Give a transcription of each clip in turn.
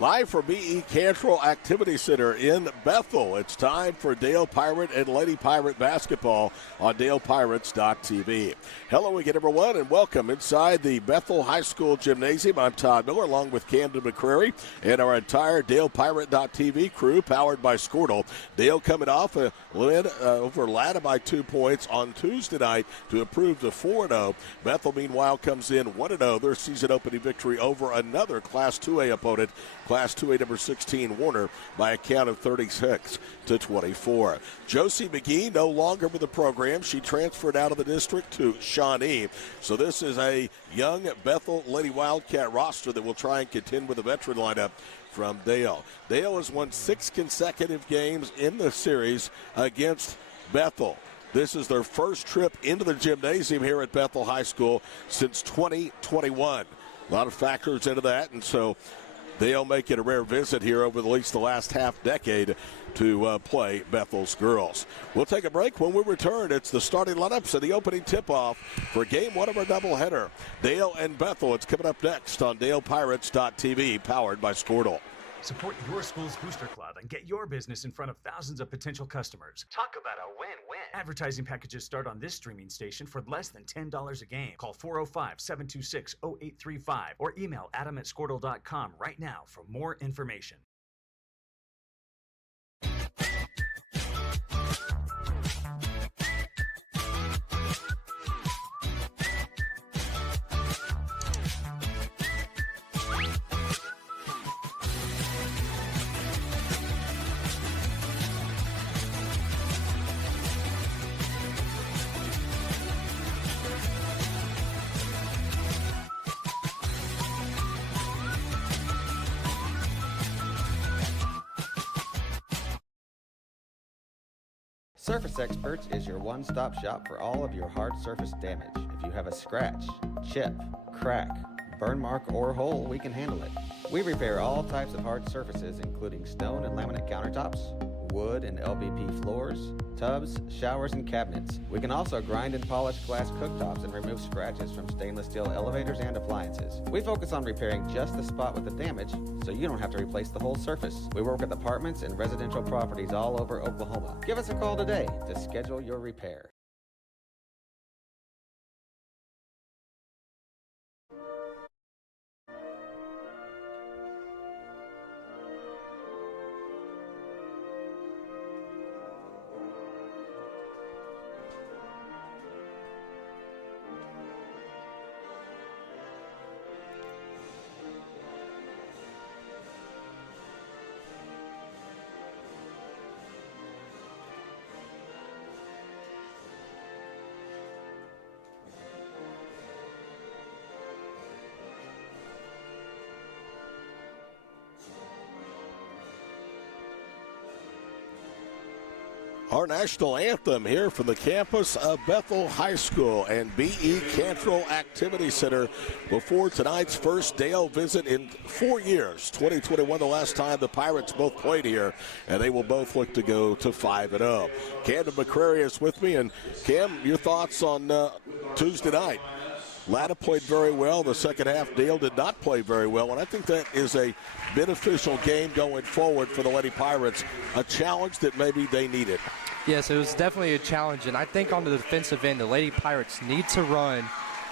Live from B.E. Cantrell Activity Center in Bethel, it's time for Dale Pirate and Lady Pirate basketball on DalePirates.tv. Hello again, everyone, and welcome inside the Bethel High School Gymnasium. I'm Todd Miller, along with Camden McCrary and our entire DalePirate.tv crew, powered by Squirtle. Dale coming off a win over Latta by 2 points on Tuesday night to improve to 4-0. Bethel, meanwhile, comes in 1-0, their season-opening victory over another Class 2A opponent, Class 2A number 16 Warner, by a count of 36-24. Josie McGee no longer with the program. She transferred out of the district to Shawnee. So this is a young Bethel Lady Wildcat roster that will try and contend with the veteran lineup from Dale. Dale has won 6 consecutive games in the series against Bethel. This is their first trip into the gymnasium here at Bethel High School since 2021. A lot of factors into that, and so they'll make it a rare visit here over at least the last half decade to play Bethel's girls. We'll take a break. When we return, it's the starting lineups and the opening tip-off for Game 1 of our doubleheader. Dale and Bethel. It's coming up next on DalePirates.tv, powered by Squirtle. Support your school's booster club and get your business in front of thousands of potential customers. Talk about a win-win. Advertising packages start on this streaming station for less than $10 a game. Call 405-726-0835 or email adam@squirtle.com right now for more information. Surface Experts is your one-stop shop for all of your hard surface damage. If you have a scratch, chip, crack, burn mark, or hole, we can handle it. We repair all types of hard surfaces, including stone and laminate countertops, wood and LVP floors, tubs, showers, and cabinets. We can also grind and polish glass cooktops and remove scratches from stainless steel elevators and appliances. We focus on repairing just the spot with the damage, so you don't have to replace the whole surface. We work with apartments and residential properties all over Oklahoma. Give us a call today to schedule your repair. Our national anthem here from the campus of Bethel High School and B.E. Cantrell Activity Center before tonight's first Dale visit in 4 years. 2021, the last time the Pirates both played here, and they will both look to go to 5-0. Camden McCrary is with me, and Cam, your thoughts on Tuesday night? Latta played very well. The second half, Dale did not play very well, and I think that is a beneficial game going forward for the Lady Pirates, a challenge that maybe they needed. Yes, it was definitely a challenge, and I think on the defensive end, the Lady Pirates need to run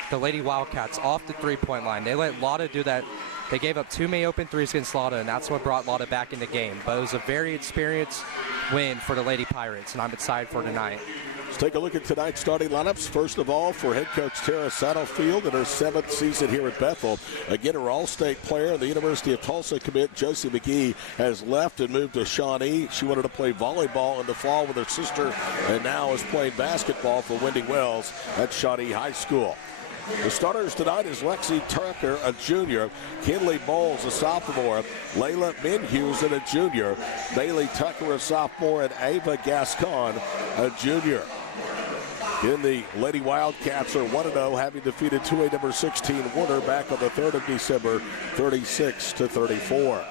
the Lady Wildcats off the three-point line. They let Latta do that. They gave up too many open threes against Latta, and that's what brought Latta back in the game. But it was a very experienced win for the Lady Pirates, and I'm excited for tonight. Let's take a look at tonight's starting lineups. First of all, for head coach Tara Saddlefield in her 7th season here at Bethel. Again, her All-State player, the University of Tulsa commit Josie McGee, has left and moved to Shawnee. She wanted to play volleyball in the fall with her sister, and now is playing basketball for Winding Wells at Shawnee High School. The starters tonight is Lexi Tucker, a junior, Kinley Bowles, a sophomore, Layla Minhughes, a junior, Bailey Tucker, a sophomore, and Ava Gascon, a junior. In the Lady Wildcats are 1-0, having defeated 2A number 16 Warner back on the 3rd of December, 36-34.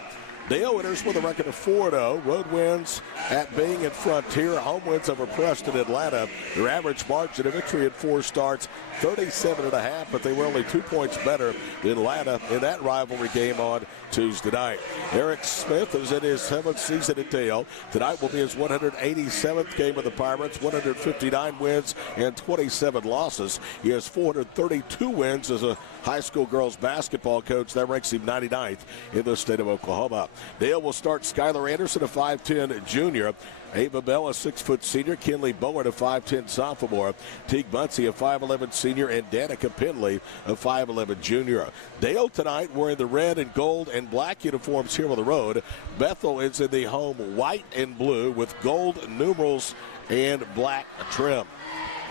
Dale winners with a record of 4-0. Road wins at Bing and Frontier. Home wins over Preston, Atlanta. Their average margin of victory in 4 starts, 37.5, but they were only 2 points better than Atlanta in that rivalry game on Tuesday night. Eric Smith is in his 7th season at Dale. Tonight will be his 187th game with the Pirates, 159 wins and 27 losses. He has 432 wins as a high school girls basketball coach. That ranks him 99th in the state of Oklahoma. Dale will start Skylar Anderson, a 5'10 junior. Ava Bell, a 6-foot senior. Kinley Bowen, a 5'10 sophomore. Teague Muncie, a 5'11 senior. And Danica Penley, a 5'11 junior. Dale tonight wearing the red and gold and black uniforms here on the road. Bethel is in the home white and blue with gold numerals and black trim.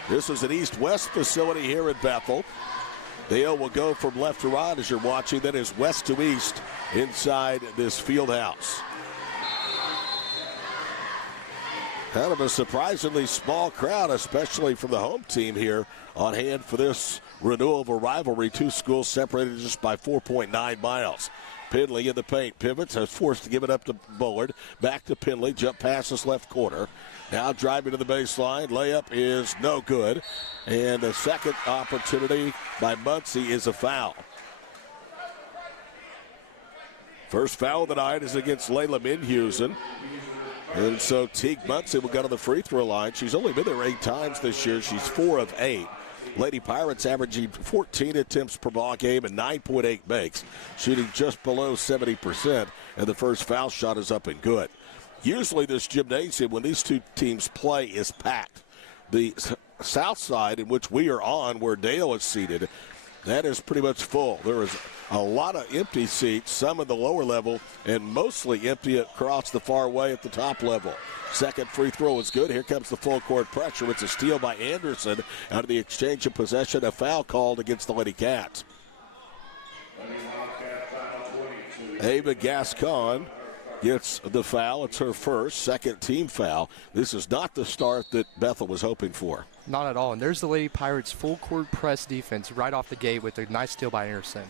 This is an east-west facility here at Bethel. Dale will go from left to right as you're watching. That is west to east inside this field house. Kind of a surprisingly small crowd, especially from the home team here on hand for this renewal of a rivalry. 2 schools separated just by 4.9 miles. Penley in the paint, pivots, is forced to give it up to Bullard. Back to Penley, jump past his left corner. Now driving to the baseline, layup is no good. And the second opportunity by Muncie is a foul. First foul of the night is against Layla Minhusen. And so Teague Muncie will go to the free throw line. She's only been there 8 times this year. She's 4 of 8. Lady Pirates averaging 14 attempts per ball game and 9.8 makes, shooting just below 70%, and the first foul shot is up and good. Usually this gymnasium, when these two teams play, is packed. The south side, in which we are on, where Dale is seated, that is pretty much full. There is a lot of empty seats, some in the lower level, and mostly empty across the far way at the top level. Second free throw is good. Here comes the full court pressure. It's a steal by Anderson. Out of the exchange of possession, a foul called against the Lady Cats. Ava Gascon gets the foul. It's her first, second team foul. This is not the start that Bethel was hoping for. Not at all. And there's the Lady Pirates full court press defense right off the gate with a nice steal by Anderson.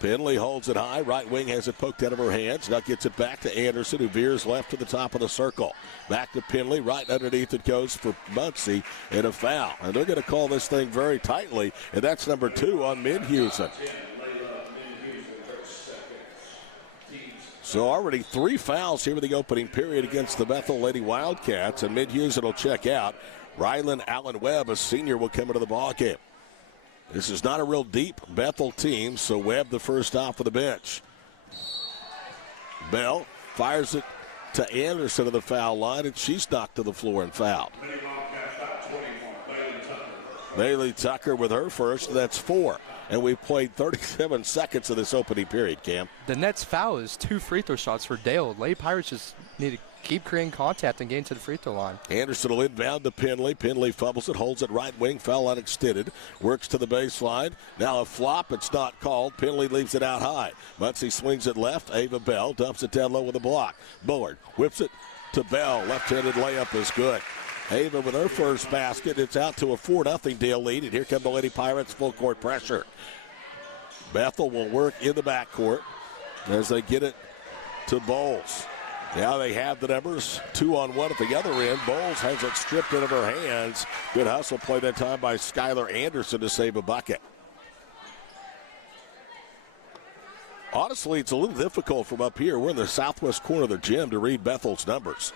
Penley holds it high. Right wing has it poked out of her hands. Now gets it back to Anderson, who veers left to the top of the circle. Back to Penley. Right underneath it goes for Muncie, and a foul. And they're going to call this thing very tightly, and that's number 2 on Minhusen. So already 3 fouls here in the opening period against the Bethel Lady Wildcats, and Minhusen will check out. Rylan Allen Webb, a senior, will come into the ballgame. This is not a real deep Bethel team, so Webb the first off of the bench. Bell fires it to Anderson of the foul line, and she's knocked to the floor and fouled. Bailey Tucker with her first, that's 4. And we've played 37 seconds of this opening period, Cam. The Nets foul is 2 free throw shots for Dale. Lady Pirates just need to keep creating contact and getting to the free throw line. Anderson will inbound to Penley. Penley fumbles it, holds it right wing, foul line extended. Works to the baseline. Now a flop, it's not called. Penley leaves it out high. Muncie swings it left. Ava Bell dumps it down low with a block. Bullard whips it to Bell. Left-handed layup is good. Ava with her first basket. It's out to a 4-0 Dale lead, and here come the Lady Pirates full court pressure. Bethel will work in the backcourt as they get it to Bowles. Now they have the numbers, 2-on-1 at the other end. Bowles has it stripped out of her hands. Good hustle play that time by Skylar Anderson to save a bucket. Honestly, it's a little difficult from up here. We're in the southwest corner of the gym to read Bethel's numbers.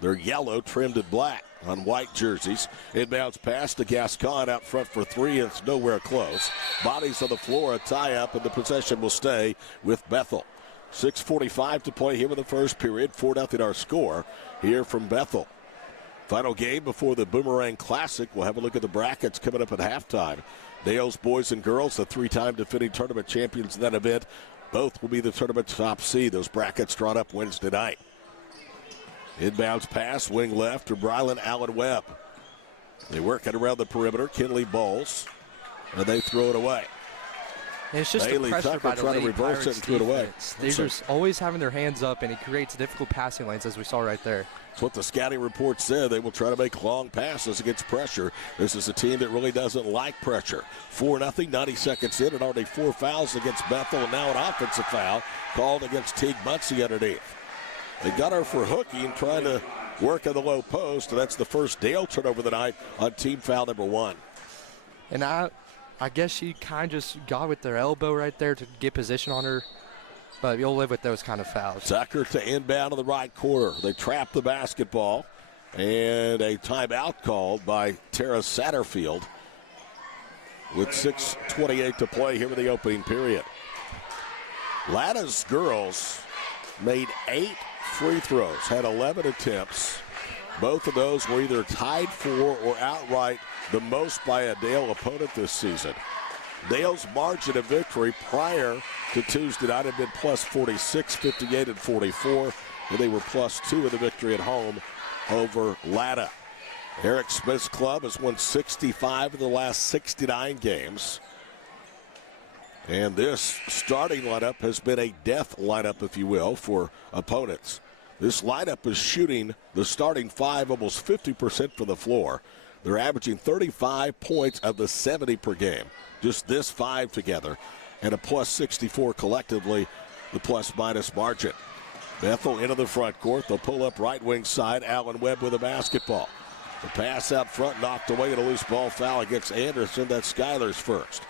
They're yellow, trimmed in black on white jerseys. Inbounds pass to Gascon out front for 3. It's nowhere close. Bodies on the floor, a tie-up, and the possession will stay with Bethel. 6:45 to play here in the first period. 4-0 our score here from Bethel. Final game before the Boomerang Classic. We'll have a look at the brackets coming up at halftime. Dale's boys and girls, the 3-time defending tournament champions in that event, both will be the tournament top seed. Those brackets drawn up Wednesday night. Inbounds pass, wing left to Brylan Allen Webb. They work it around the perimeter. Kinley Bowles, and they throw it away. And it's just Bailey the pressure Tucker by the trying to Lady reverse Pirates it and threw it away. defense. They're just always having their hands up, and it creates difficult passing lanes, as we saw right there. That's what the scouting report said. They will try to make long passes against pressure. This is a team that really doesn't like pressure. 4-0, 90 seconds in, and already 4 fouls against Bethel, and now an offensive foul called against Teague Muncie underneath. They got her for hooking, trying to work on the low post, and that's the first Dale turnover of the night on team foul number 1. And I guess she kind of just got with their elbow right there to get position on her. But you'll live with those kind of fouls. Tucker to inbound to the right corner. They trap the basketball. And a timeout called by Tara Satterfield with 6:28 to play here in the opening period. Latta's girls made 8 free throws, had 11 attempts. Both of those were either tied for or outright the most by a Dale opponent this season. Dale's margin of victory prior to Tuesday night had been plus 46, 58, and 44, and they were plus 2 in the victory at home over Latta. Eric Smith's club has won 65 of the last 69 games. And this starting lineup has been a death lineup, if you will, for opponents. This lineup is shooting the starting 5 almost 50% from the floor. They're averaging 35 points of the 70 per game. Just this 5 together. And a plus 64 collectively, the plus-minus margin. Bethel into the front court. They'll pull up right wing side. Allen Webb with a basketball. The pass out front knocked away and a loose ball foul against Anderson. That's Schuyler's first.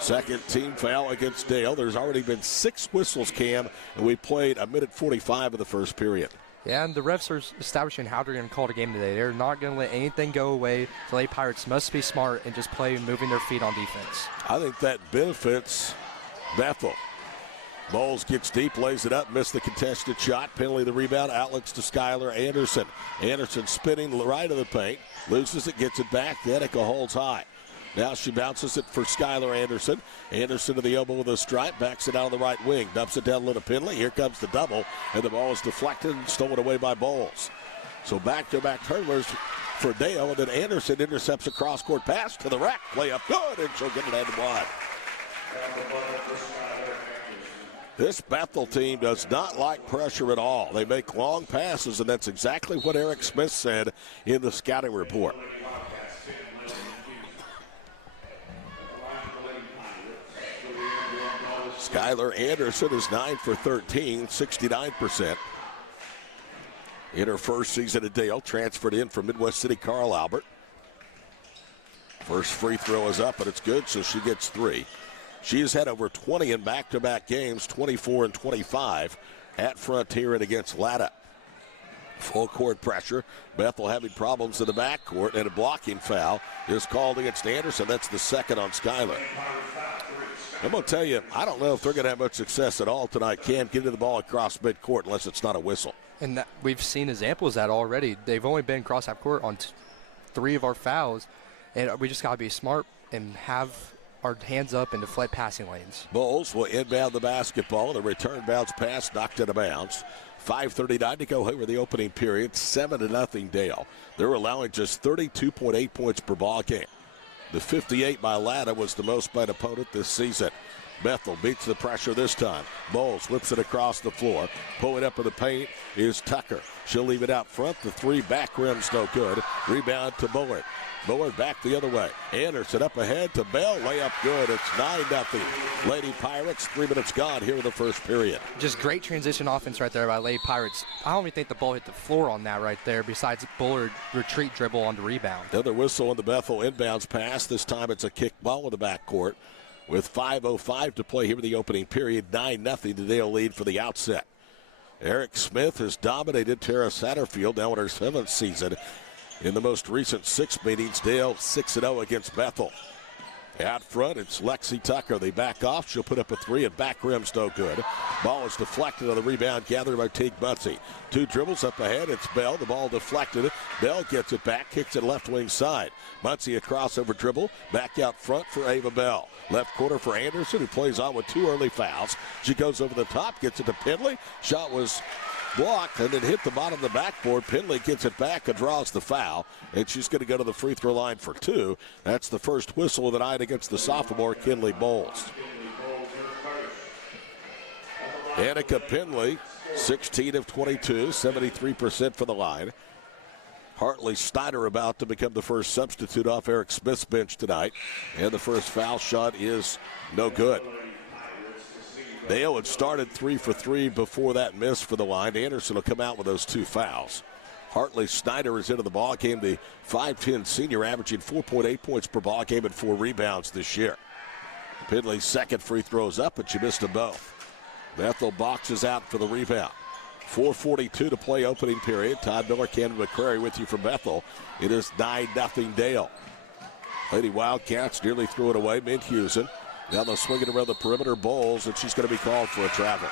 Second team foul against Dale. There's already been 6 whistles, Cam, and we played a minute 45 of the first period. Yeah, and the refs are establishing how they're going to call the game today. They're not going to let anything go away. The Lady Pirates must be smart and just play moving their feet on defense. I think that benefits Bethel. Bowles gets deep, lays it up, missed the contested shot. Penalty the rebound, outlets to Schuyler Anderson. Anderson spinning right of the paint, loses it, gets it back. Danica holds high. Now she bounces it for Schuyler Anderson. Anderson to the elbow with a stripe, backs it out on the right wing, dumps it down to Penley. Here comes the double, and the ball is deflected and stolen away by Bowles. So back-to-back turnovers for Dale, and then Anderson intercepts a cross-court pass to the rack. Play up good, and she'll get it and wide. This Bethel team does not like pressure at all. They make long passes, and that's exactly what Eric Smith said in the scouting report. Schuyler Anderson is 9 for 13, 69%. In her first season at Dale, transferred in from Midwest City Carl Albert. First free throw is up, and it's good, so she gets 3. She has had over 20 in back-to-back games, 24 and 25 at Frontier and against Latta. Full court pressure. Bethel having problems in the backcourt, and a blocking foul is called against Anderson. That's the second on Schuyler. I'm going to tell you, I don't know if they're going to have much success at all tonight, Cam, getting the ball across midcourt unless it's not a whistle. And we've seen examples of that already. They've only been cross half court on 3 of our fouls, and we just got to be smart and have our hands up and deflect passing lanes. Bowles will inbound the basketball. The return bounce pass knocked out of bounds. 5:39 to go over the opening period. 7-0 Dale. They're allowing just 32.8 points per ball game. The 58 by Latta was the most by an opponent this season. Bethel beats the pressure this time. Bowles whips it across the floor. Pulling up in the paint is Tucker. She'll leave it out front. The 3 back rim's no good. Rebound to Bullard. Bullard back the other way. Anderson up ahead to Bell. Layup good. It's 9-0. Lady Pirates, 3 minutes gone here in the first period. Just great transition offense right there by Lady Pirates. I don't even think the ball hit the floor on that right there, besides Bullard retreat dribble on the rebound. Another whistle on the Bethel inbounds pass. This time it's a kick ball in the backcourt. With 5:05 to play here in the opening period, 9-0 the Dale lead for the outset. Eric Smith has dominated Tara Satterfield now in her 7th season. In the most recent 6 meetings, Dale 6-0 against Bethel. Out front, it's Lexi Tucker. They back off. She'll put up a 3, and back rim's no good. Ball is deflected on the rebound, gathered by Teague Muncie. 2 dribbles up ahead. It's Bell. The ball deflected. Bell gets it back, kicks it left wing side. Muncie a crossover dribble. Back out front for Ava Bell. Left corner for Anderson, who plays on with 2 early fouls. She goes over the top, gets it to Penley. Shot was blocked and then hit the bottom of the backboard. Pinley gets it back and draws the foul, and she's going to go to the free throw line for 2. That's the first whistle of the night against the sophomore, Kinley Bowles. Annika Pinley, 16 of 22, 73% for the line. Hartley Snyder about to become the first substitute off Eric Smith's bench tonight. And the first foul shot is no good. Dale had started 3 for 3 before that miss for the line. Anderson will come out with those 2 fouls. Hartley Snyder is into the ball game. The 5'10 senior averaging 4.8 points per ball game and 4 rebounds this year. Pinley's second free throw is up, but she missed them both. Bethel boxes out for the rebound. 4:42 to play opening period. Todd Miller, Camden McCrary with you from Bethel. It is 9-0 Dale. Lady Wildcats nearly threw it away. Midhusen down the swinging around the perimeter. Bowles, and she's going to be called for a travel.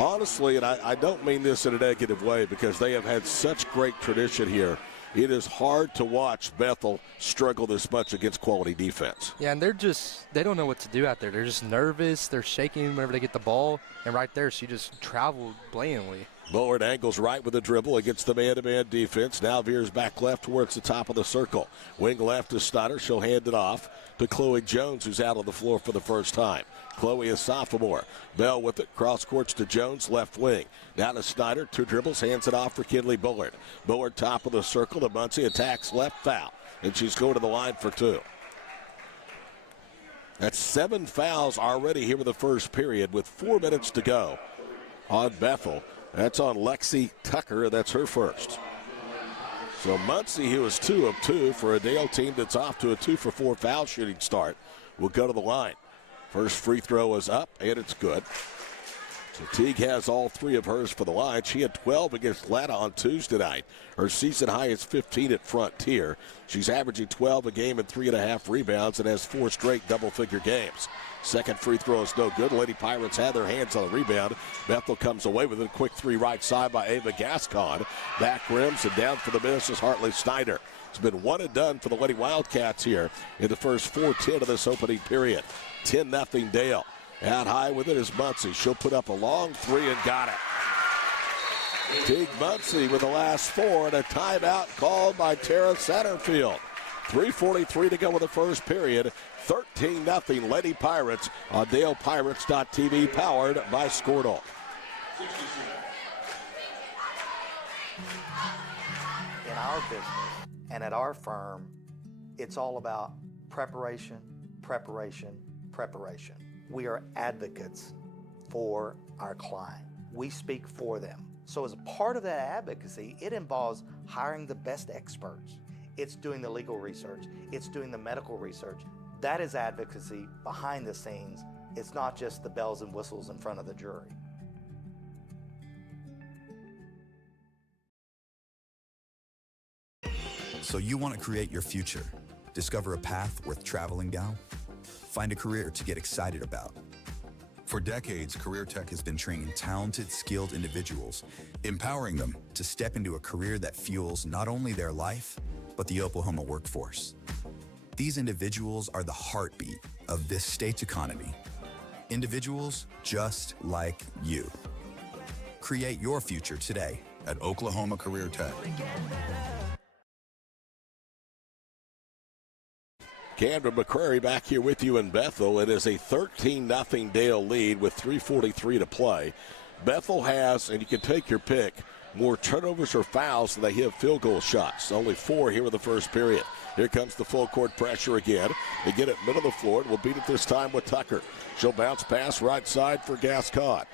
Honestly, and I don't mean this in a negative way because they have had such great tradition here. It is hard to watch Bethel struggle this much against quality defense. Yeah, and they don't know what to do out there. They're just nervous. They're shaking whenever they get the ball. And right there, she just traveled blatantly. Bullard angles right with a dribble against the man-to-man defense. Now veers back left towards the top of the circle. Wing left to Snyder. She'll hand it off to Chloe Jones, who's out on the floor for the first time. Chloe is sophomore. Bell with it. Cross courts to Jones, left wing. Now to Snyder. 2 dribbles. Hands it off for Kinley Bullard. Bullard top of the circle to Muncie. Attacks left, foul. And she's going to the line for 2. That's 7 fouls already here in the first period with 4 minutes to go on Bethel. That's on Lexi Tucker, and that's her first. So Muncie, who is 2 of 2 for a Dale team that's off to a 2 for 4 foul shooting start, will go to the line. First free throw is up, and it's good. So Teague has all 3 of hers for the line. She had 12 against Latta on Tuesday night. Her season high is 15 at Frontier. She's averaging 12 a game and 3.5 rebounds and has 4 straight double-figure games. Second free throw is no good. Lady Pirates had their hands on the rebound. Bethel comes away with a quick 3 right side by Ava Gascon. Back rims and down for the miss is Hartley Snyder. It's been 1 and done for the Lady Wildcats here in the first 4:10 of this opening period. 10-0 Dale. Out high with it is Muncie. She'll put up a long 3 and got it. Teague Muncie with the last 4 and a timeout called by Tara Satterfield. 3:43 to go in the first period. 13-0 Lady Pirates on DalePirates.tv, powered by Squirtle. In our business and at our firm, it's all about preparation, preparation, preparation. We are advocates for our client. We speak for them. So as a part of that advocacy, it involves hiring the best experts. It's doing the legal research. It's doing the medical research. That is advocacy behind the scenes. It's not just the bells and whistles in front of the jury. So you want to create your future, discover a path worth traveling down, find a career to get excited about. For decades, Career Tech has been training talented, skilled individuals, empowering them to step into a career that fuels not only their life, but the Oklahoma workforce. These individuals are the heartbeat of this state's economy. Individuals just like you. Create your future today at Oklahoma Career Tech. Camden McCrary back here with you in Bethel. It is a 13-0 Dale lead with 3:43 to play. Bethel has, and you can take your pick, more turnovers or fouls than they have field goal shots. Only 4 here in the first period. Here comes the full court pressure again. They get it middle of the floor and will beat it this time with Tucker. She'll bounce pass right side for Gascon.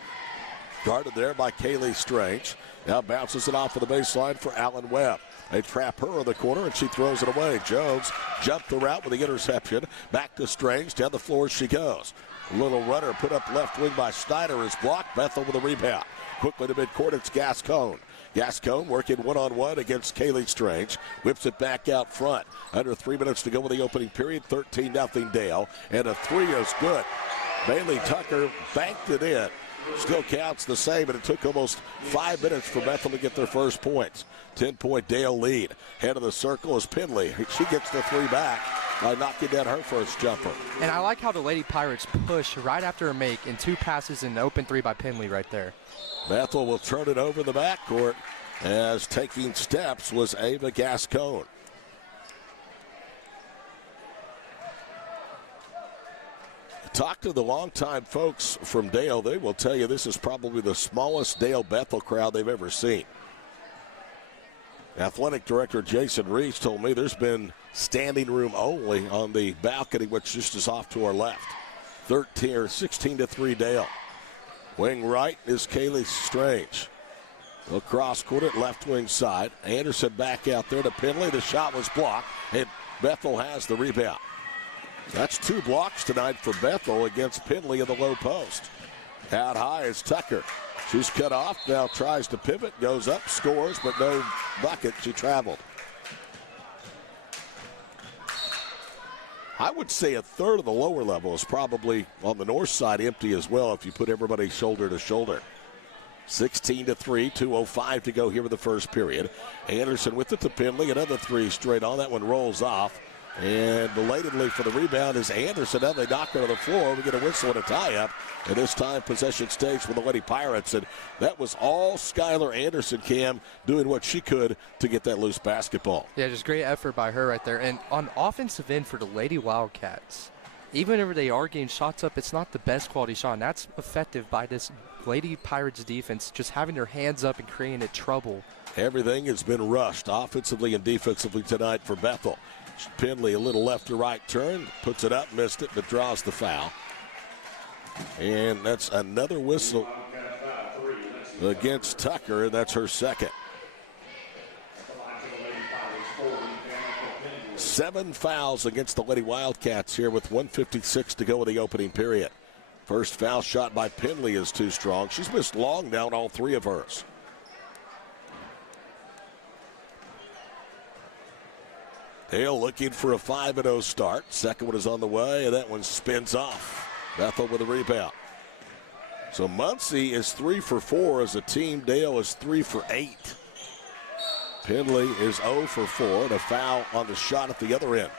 Guarded there by Kaylee Strange. Now bounces it off of the baseline for Allen Webb. They trap her in the corner, and she throws it away. Jones jumped the route with the interception. Back to Strange. Down the floor she goes. Little runner put up left wing by Snyder is blocked. Bethel with a rebound. Quickly to midcourt, it's Gascon. Gascon working one-on-one against Kaylee Strange. Whips it back out front. Under 3 minutes to go in the opening period. 13-0 Dale. And a 3 is good. Bailey Tucker banked it in. Still counts the same, but it took almost 5 minutes for Bethel to get their first points. 10-point Dale lead. Head of the circle is Pinley. She gets the 3 back. by knocking down her first jumper. And I like how the Lady Pirates push right after a make and 2 passes and an open 3 by Penley right there. Bethel will turn it over in the backcourt as taking steps was Ava Gascon. Talk to the longtime folks from Dale. They will tell you this is probably the smallest Dale Bethel crowd they've ever seen. Athletic Director Jason Reese told me there's been standing room only on the balcony, which just is off to our left. 16-3 Dale. Wing right is Kaylee Strange. Cross court at left wing side. Anderson back out there to Penley. The shot was blocked, and Bethel has the rebound. That's 2 blocks tonight for Bethel against Penley in the low post. Out high is Tucker. She's cut off, now tries to pivot, goes up, scores, but no bucket. She traveled. I would say a third of the lower level is probably on the north side empty as well if you put everybody shoulder to shoulder. 16-3, 2:05 to go here in the first period. Anderson with it to Penley, another 3 straight on. That one rolls off. And belatedly for the rebound is Anderson. Now they knock her to the floor. We get a whistle and a tie-up. And this time possession stays for the Lady Pirates. And that was all Skylar Anderson, Cam, doing what she could to get that loose basketball. Yeah, just great effort by her right there. And on offensive end for the Lady Wildcats, even if they are getting shots up, it's not the best quality shot. And that's effective by this Lady Pirates defense, just having their hands up and creating it trouble. Everything has been rushed offensively and defensively tonight for Bethel. Penley, a little left to right turn, puts it up, missed it, but draws the foul. And that's another whistle against Tucker, and that's her second. 7 fouls against the Lady Wildcats here with 1:56 to go in the opening period. First foul shot by Penley is too strong. She's missed long down all 3 of hers. Hale looking for a 5-0 start. Second one is on the way, and that one spins off. Bethel with a rebound. So Muncie is 3 for 4 as a team. Dale is 3 for 8. Penley is 0 for 4, and a foul on the shot at the other end.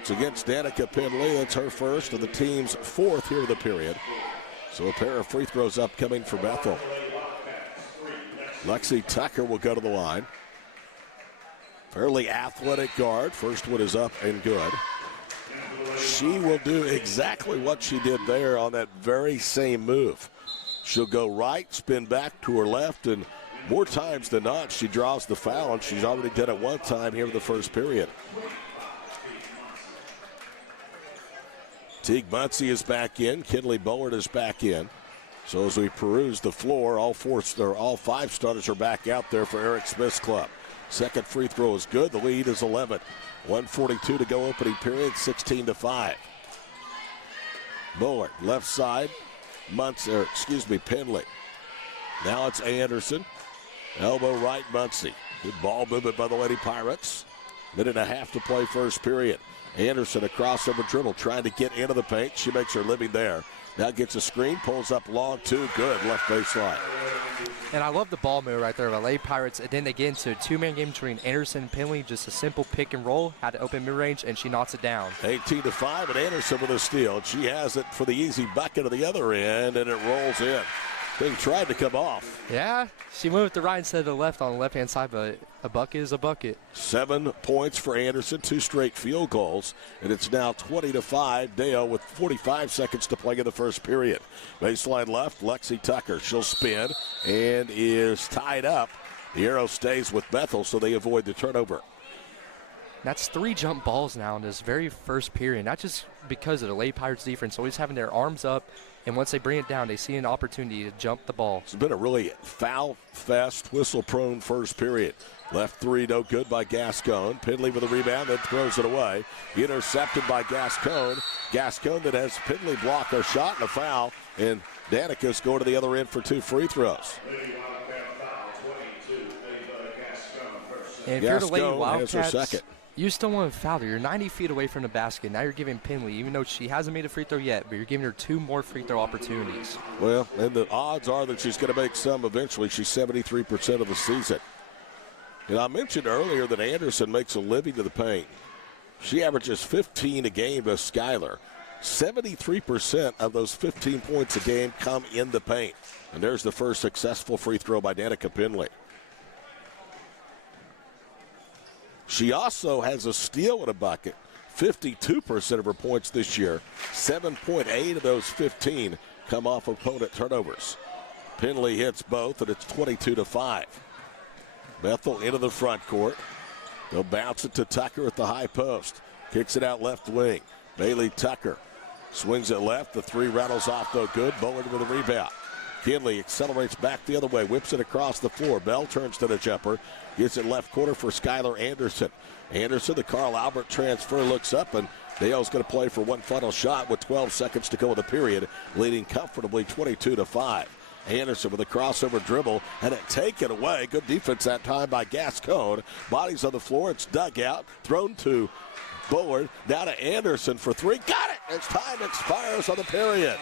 It's against Danica Penley. That's her first and the team's 4th here in the period. So a pair of free throws upcoming for Bethel. Lexi Tucker will go to the line. Fairly athletic guard. First one is up and good. She will do exactly what she did there on that very same move. She'll go right, spin back to her left, and more times than not, she draws the foul, and she's already done it one time here in the first period. Teague Muncie is back in. Kinley Bullard is back in. So as we peruse the floor, all 5 starters are back out there for Eric Smith's club. Second free throw is good. The lead is 11. 1:42 to go opening period, 16-5. Bullard, left side. Penley. Now it's Anderson. Elbow right, Muncie. Good ball movement by the Lady Pirates. Minute and a half to play first period. Anderson, a crossover dribble, trying to get into the paint. She makes her living there. Now gets a screen, pulls up long, 2 good, left baseline. And I love the ball move right there by Lady Pirates. And then they get into a 2-man game between Anderson and Penley. Just a simple pick and roll. Had to open mid-range, and she knocks it down. 18-5, and Anderson with a steal. She has it for the easy bucket at the other end, and it rolls in. Thing tried to come off. Yeah, she moved to the right instead of the left on the left-hand side, but a bucket is a bucket. 7 points for Anderson, 2 straight field goals, and it's now 20-5. Dale with 45 seconds to play in the first period. Baseline left, Lexi Tucker. She'll spin and is tied up. The arrow stays with Bethel, so they avoid the turnover. That's 3 jump balls now in this very first period, not just because of the Lady Pirates defense always having their arms up, and once they bring it down, they see an opportunity to jump the ball. It's been a really foul-fest, whistle-prone first period. Left 3, no good by Gascon. Penley with a rebound, then throws it away. Intercepted by Gascon. Gascon that has Penley block her shot and a foul, and Danica's going to the other end for 2 free throws. And if you're the Lady Gascon has her Wildcats, second. you still want to foul her. You're 90 feet away from the basket. Now you're giving Penley, even though she hasn't made a free throw yet, but you're giving her 2 more free throw opportunities. Well, and the odds are that she's going to make some eventually. She's 73% of the season. And I mentioned earlier that Anderson makes a living to the paint. She averages 15 a game to Skylar. 73% of those 15 points a game come in the paint. And there's the first successful free throw by Danica Pinley. She also has a steal and a bucket. 52% of her points this year. 7.8 of those 15 come off opponent turnovers. Pinley hits both, and it's 22-5. Bethel into the front court. They'll bounce it to Tucker at the high post. Kicks it out left wing. Bailey Tucker swings it left. The three rattles off, though good. Bullard with a rebound. Kinley accelerates back the other way, whips it across the floor. Bell turns to the jumper, gets it left corner for Skylar Anderson. Anderson, the Carl Albert transfer, looks up, and Dale's going to play for one final shot with 12 seconds to go in the period, leading comfortably 22-5. Anderson with a crossover dribble, and it taken away. Good defense that time by Gascon. Bodies on the floor. It's dug out, thrown to Bullard. Down to Anderson for three. Got it as time expires on the period.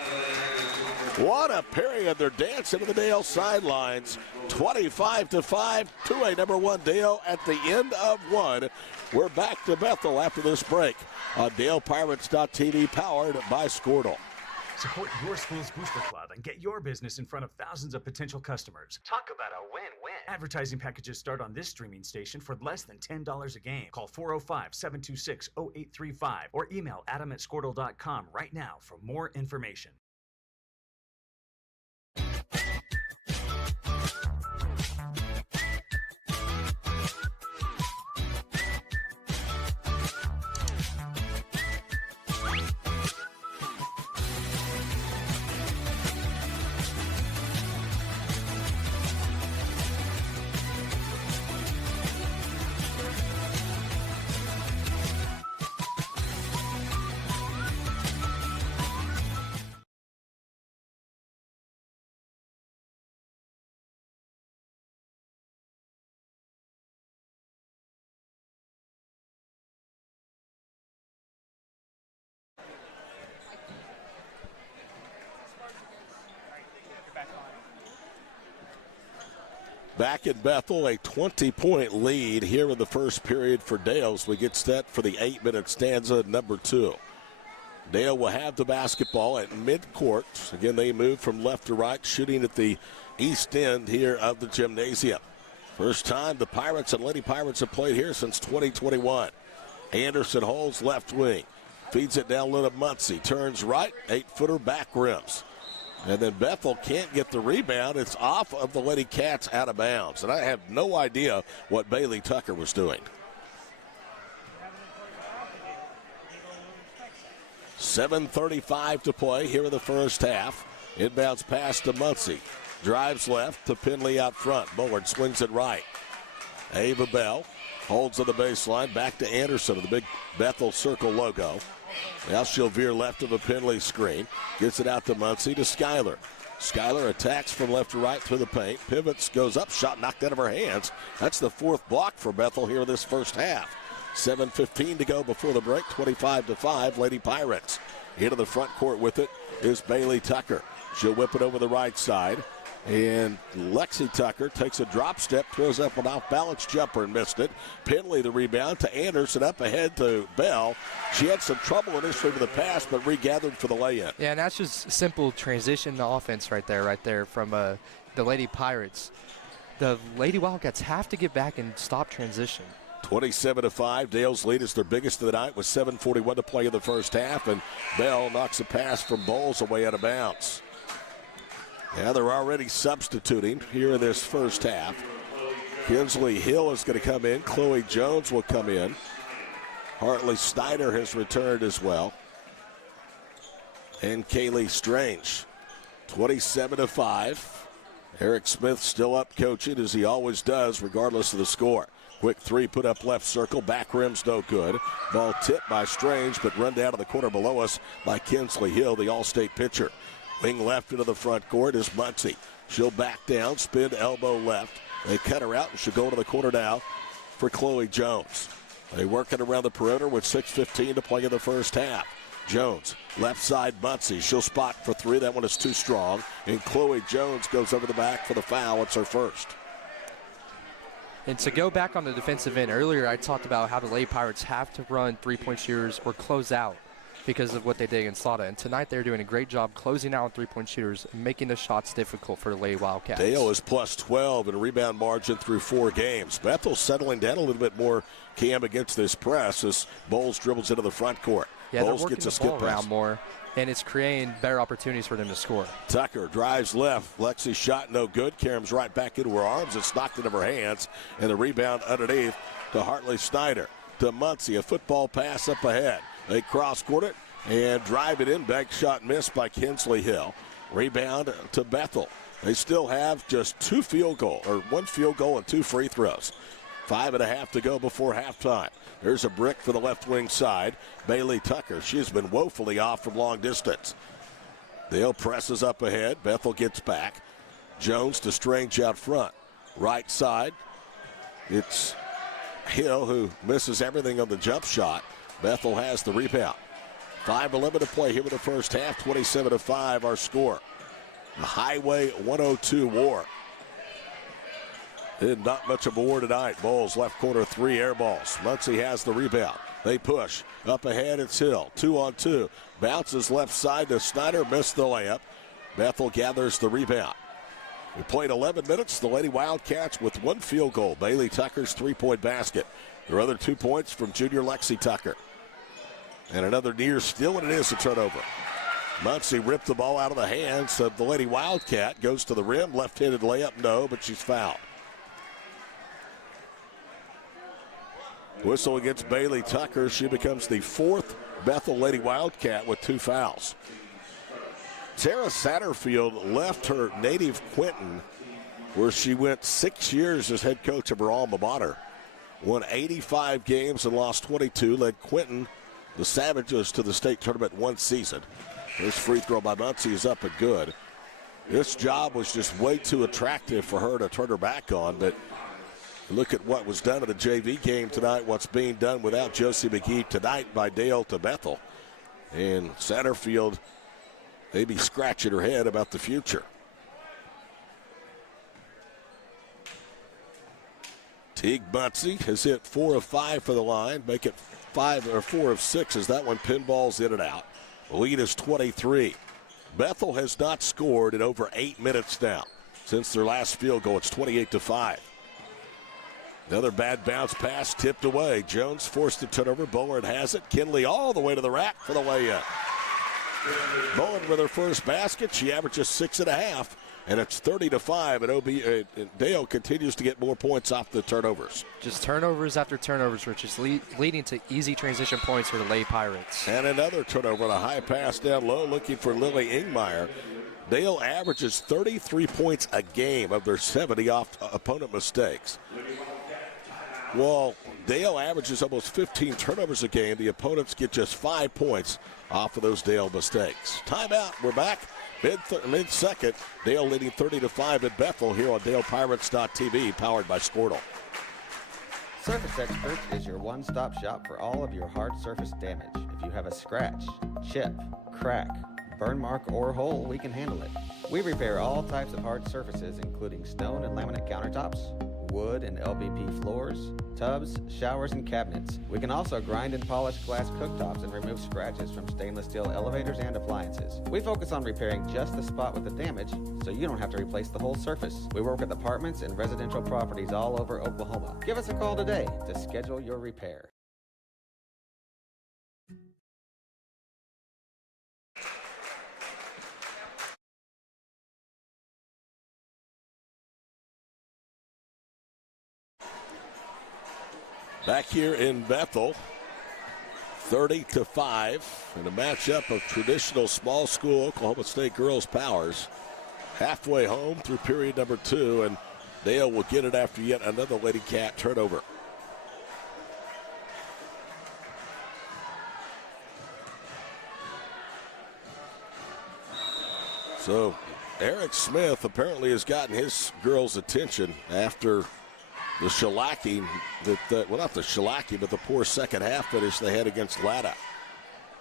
What a period. They're dancing to the Dale sidelines. 25-5 to a number one Dale at the end of one. We're back to Bethel after this break on DalePirates.tv, powered by Squirtle. Support your school's booster club and get your business in front of thousands of potential customers. Talk about a win-win. Advertising packages start on this streaming station for less than $10 a game. Call 405-726-0835 or email adam@squirtle.com right now for more information. Back in Bethel, a 20-point lead here in the first period for Dale as we get set for the 8-minute stanza number 2. Dale will have the basketball at midcourt. Again, they move from left to right, shooting at the east end here of the gymnasium. First time the Pirates and Lady Pirates have played here since 2021. Anderson holds left wing, feeds it down low to Muncie, turns right, 8-footer back rims. And then Bethel can't get the rebound. It's off of the Lady Cats, out of bounds. And I have no idea what Bailey Tucker was doing. 7:35 to play here in the first half. Inbounds pass to Muncie. Drives left to Pinley out front. Bullard swings it right. Ava Bell holds on the baseline. Back to Anderson of the big Bethel Circle logo. Now she'll veer left of a Pinley screen. Gets it out to Muncie to Skylar. Skylar attacks from left to right through the paint. Pivots, goes up, shot knocked out of her hands. That's the fourth block for Bethel here in this first half. 7:15 to go before the break. 25-5, Lady Pirates. Into the front court with it is Bailey Tucker. She'll whip it over the right side. And Lexi Tucker takes a drop step, throws up an off-balance jumper and missed it. Pinley the rebound to Anderson, up ahead to Bell. She had some trouble initially with the pass, but regathered for the lay-in. Yeah, and that's just simple transition offense right there from the Lady Pirates. The Lady Wildcats have to get back and stop transition. 27-5, Dale's lead is their biggest of the night with 7:41 to play in the first half, and Bell knocks a pass from Bowles away out of bounds. Yeah, they're already substituting here in this first half. Kinsley Hill is going to come in. Chloe Jones will come in. Hartley Snyder has returned as well. And Kaylee Strange. 27-5. Eric Smith still up coaching, as he always does, regardless of the score. Quick three put up left circle. Back rim's no good. Ball tipped by Strange, but run down to the corner below us by Kinsley Hill, the All-State pitcher. Wing left into the front court is Muncie. She'll back down, spin elbow left. They cut her out, and she'll go to the corner now for Chloe Jones. They work it around the perimeter with 6:15 to play in the first half. Jones, left side Muncie. She'll spot for three. That one is too strong. And Chloe Jones goes over the back for the foul. It's her first. And to go back on the defensive end, earlier I talked about how the Lady Pirates have to run three-point shooters or close out because of what they did against Slaughter. And tonight they're doing a great job closing out on three-point shooters and making the shots difficult for the Lady Wildcats. Dale is plus 12 in a rebound margin through 4 games. Bethel's settling down a little bit more, Cam, against this press as Bowles dribbles into the front court. Yeah, Bowles they're working gets a the skip ball pass around more, and it's creating better opportunities for them to score. Tucker drives left. Lexi's shot no good. Karam's right back into her arms. It's knocked into her hands. And the rebound underneath to Hartley Snyder. To Muncie, a football pass up ahead. They cross-court it and drive it in. Bank shot missed by Kinsley Hill. Rebound to Bethel. They still have just one field goal and 2 free throws. 5.5 to go before halftime. There's a brick for the left wing side. Bailey Tucker, she's been woefully off from long distance. Dale presses up ahead. Bethel gets back. Jones to Strange out front. Right side. It's Hill who misses everything on the jump shot. Bethel has the rebound. 5:11 to play here in the first half. 27-5 our score. The Highway 102 war. Not much of a war tonight. Bowles left corner 3 air balls. Muncie has the rebound. They push. Up ahead it's Hill. 2-on-2. Bounces left side to Snyder. Missed the layup. Bethel gathers the rebound. We played 11 minutes. The Lady Wildcats with 1 field goal. Bailey Tucker's 3-point basket. Their other 2 points from junior Lexi Tucker. And another near steal, and it is a turnover. Muncie ripped the ball out of the hands of the Lady Wildcat. Goes to the rim. Left-handed layup, no, but she's fouled. Whistle against Bailey Tucker. She becomes the 4th Bethel Lady Wildcat with 2 fouls. Tara Satterfield left her native Quinton, where she went 6 years as head coach of her alma mater. Won 85 games and lost 22. Led Quinton, the Savages, to the state tournament 1 season. This free throw by Muncie is up and good. This job was just way too attractive for her to turn her back on, but look at what was done in the JV game tonight, what's being done without Josie McGee tonight by Dale to Bethel. And Satterfield maybe scratching her head about the future. Teague Muncie has hit 4 of 5 for the line, make it 4 of 6 as that one pinballs in and out. The lead is 23. Bethel has not scored in over 8 minutes now. Since their last field goal, it's 28-5. Another bad bounce pass tipped away. Jones forced the turnover. Bowen has it. Kinley all the way to the rack for the layup. Bowen with her first basket. She averages 6.5, and it's 30-5. And Dale continues to get more points off the turnovers. Just turnovers after turnovers, which is leading to easy transition points for the Lady Pirates. And another turnover on a high pass down low, looking for Lily Ingmeyer. Dale averages 33 points a game of their 70 off opponent mistakes. Well, Dale averages almost 15 turnovers a game. The opponents get just 5 points off of those Dale mistakes. Timeout. We're back mid-second. Dale leading 30-5 at Bethel here on DalePirates.tv, powered by Squirtle. Surface Experts is your one-stop shop for all of your hard surface damage. If you have a scratch, chip, crack, burn mark, or hole, we can handle it. We repair all types of hard surfaces, including stone and laminate countertops, wood and LVP floors, tubs, showers, and cabinets. We can also grind and polish glass cooktops and remove scratches from stainless steel elevators and appliances. We focus on repairing just the spot with the damage, so you don't have to replace the whole surface. We work with apartments and residential properties all over Oklahoma. Give us a call today to schedule your repair. Back here in Bethel, 30-5 in a matchup of traditional small school Oklahoma State girls powers. Halfway home through period number 2, and Dale will get it after yet another Lady Cat turnover. So Eric Smith apparently has gotten his girls' attention after the shellacking, well, not the shellacking, but the poor second half finish they had against Latta.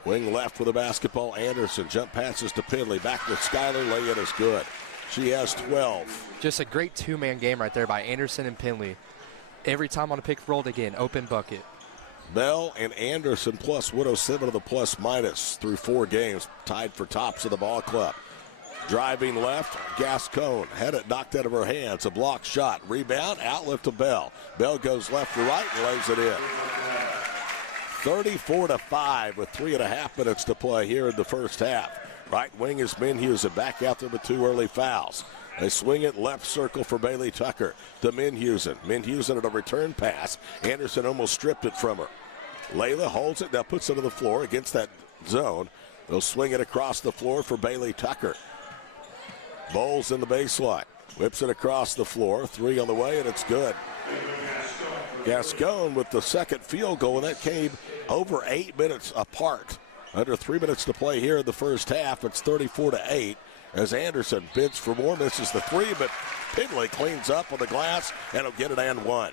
Wing left with a basketball, Anderson. Jump passes to Pinley. Back to Skyler. Lay-in is good. She has 12. Just a great two-man game right there by Anderson and Pinley. every time on a pick and roll, they get an open bucket. Bell and Anderson plus 107 of the plus minus through 4 games, tied for tops of the ball club. Driving left, Gascon had it knocked out of her hands. A block shot, rebound, outlet to Bell. Bell goes left to right and lays it in. 34-5 with 3.5 minutes to play here in the first half. Right wing is Minhusen back out there with 2 early fouls. They swing it left circle for Bailey Tucker to Minhusen. Minhusen at a return pass. Anderson almost stripped it from her. Layla holds it, now puts it to the floor against that zone. They'll swing it across the floor for Bailey Tucker. Bowles in the baseline. Whips it across the floor. 3 on the way, and it's good. Gascon with the second field goal, and that came over 8 minutes apart. Under 3 minutes to play here in the first half. It's 34-8 as Anderson bids for more, misses the 3, but Pinley cleans up on the glass and will get it and 1.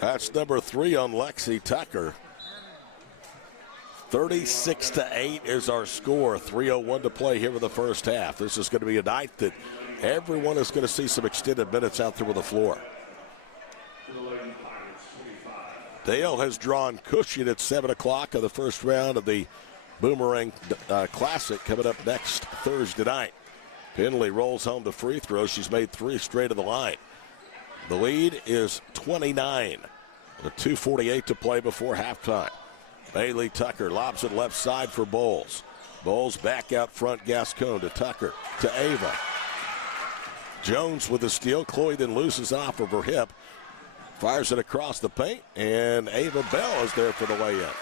That's number 3 on Lexi Tucker. 36-8 is our score. 3:01 to play here in the first half. This is going to be a night that everyone is going to see some extended minutes out there on the floor. Dale has drawn Cushing at 7 o'clock of the first round of the Boomerang Classic coming up next Thursday night. Pinley rolls home the free throw. She's made 3 straight of the line. The lead is 29 with 2:48 to play before halftime. Bailey Tucker lobs it left side for Bowles. Bowles back out front, Gascon to Tucker to Ava. Jones with the steal. Chloe then loses off of her hip. Fires it across the paint, and Ava Bell is there for the layup.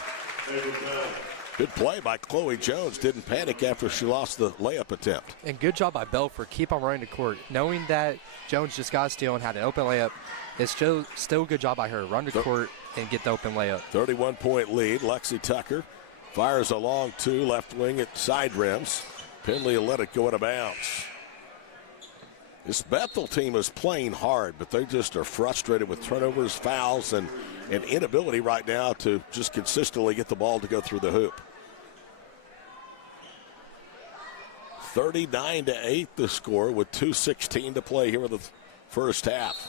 Good play by Chloe Jones. Didn't panic after she lost the layup attempt. And good job by Bell for keep on running to court. Knowing that Jones just got a steal and had an open layup, it's still a good job by her. Run to court and get the open layup. 31-point lead. Lexi Tucker fires a long 2, left wing at side rims. Pinley will let it go out of bounds. This Bethel team is playing hard, but they just are frustrated with turnovers, fouls, and inability right now to just consistently get the ball to go through the hoop. 39-8 the score with 2:16 to play here in the first half.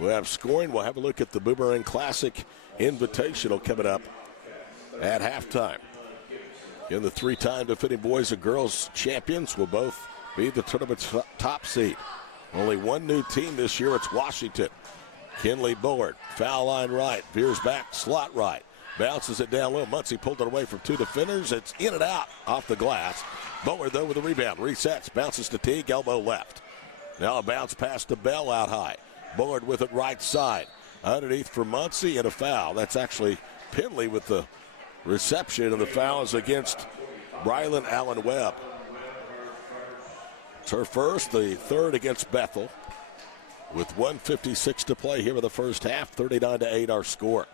We'll have scoring. We'll have a look at the Boomerang Classic Invitational coming up at halftime. And the 3-time defending boys and girls champions will both be the tournament's top seed. Only one new team this year. It's Washington. Kinley Bullard, foul line right, veers back, slot right, bounces it down low. Muncie pulled it away from 2 defenders. It's in and out off the glass. Bullard, though, with the rebound. Resets, bounces to Teague, elbow left. Now a bounce pass to Bell out high. Bullard with it right side. Underneath for Muncie and a foul. That's actually Pinley with the reception, and the foul is against Brylan Allen Webb. It's her first, the third against Bethel. With 1:56 to play here in the first half, 39-8 our score.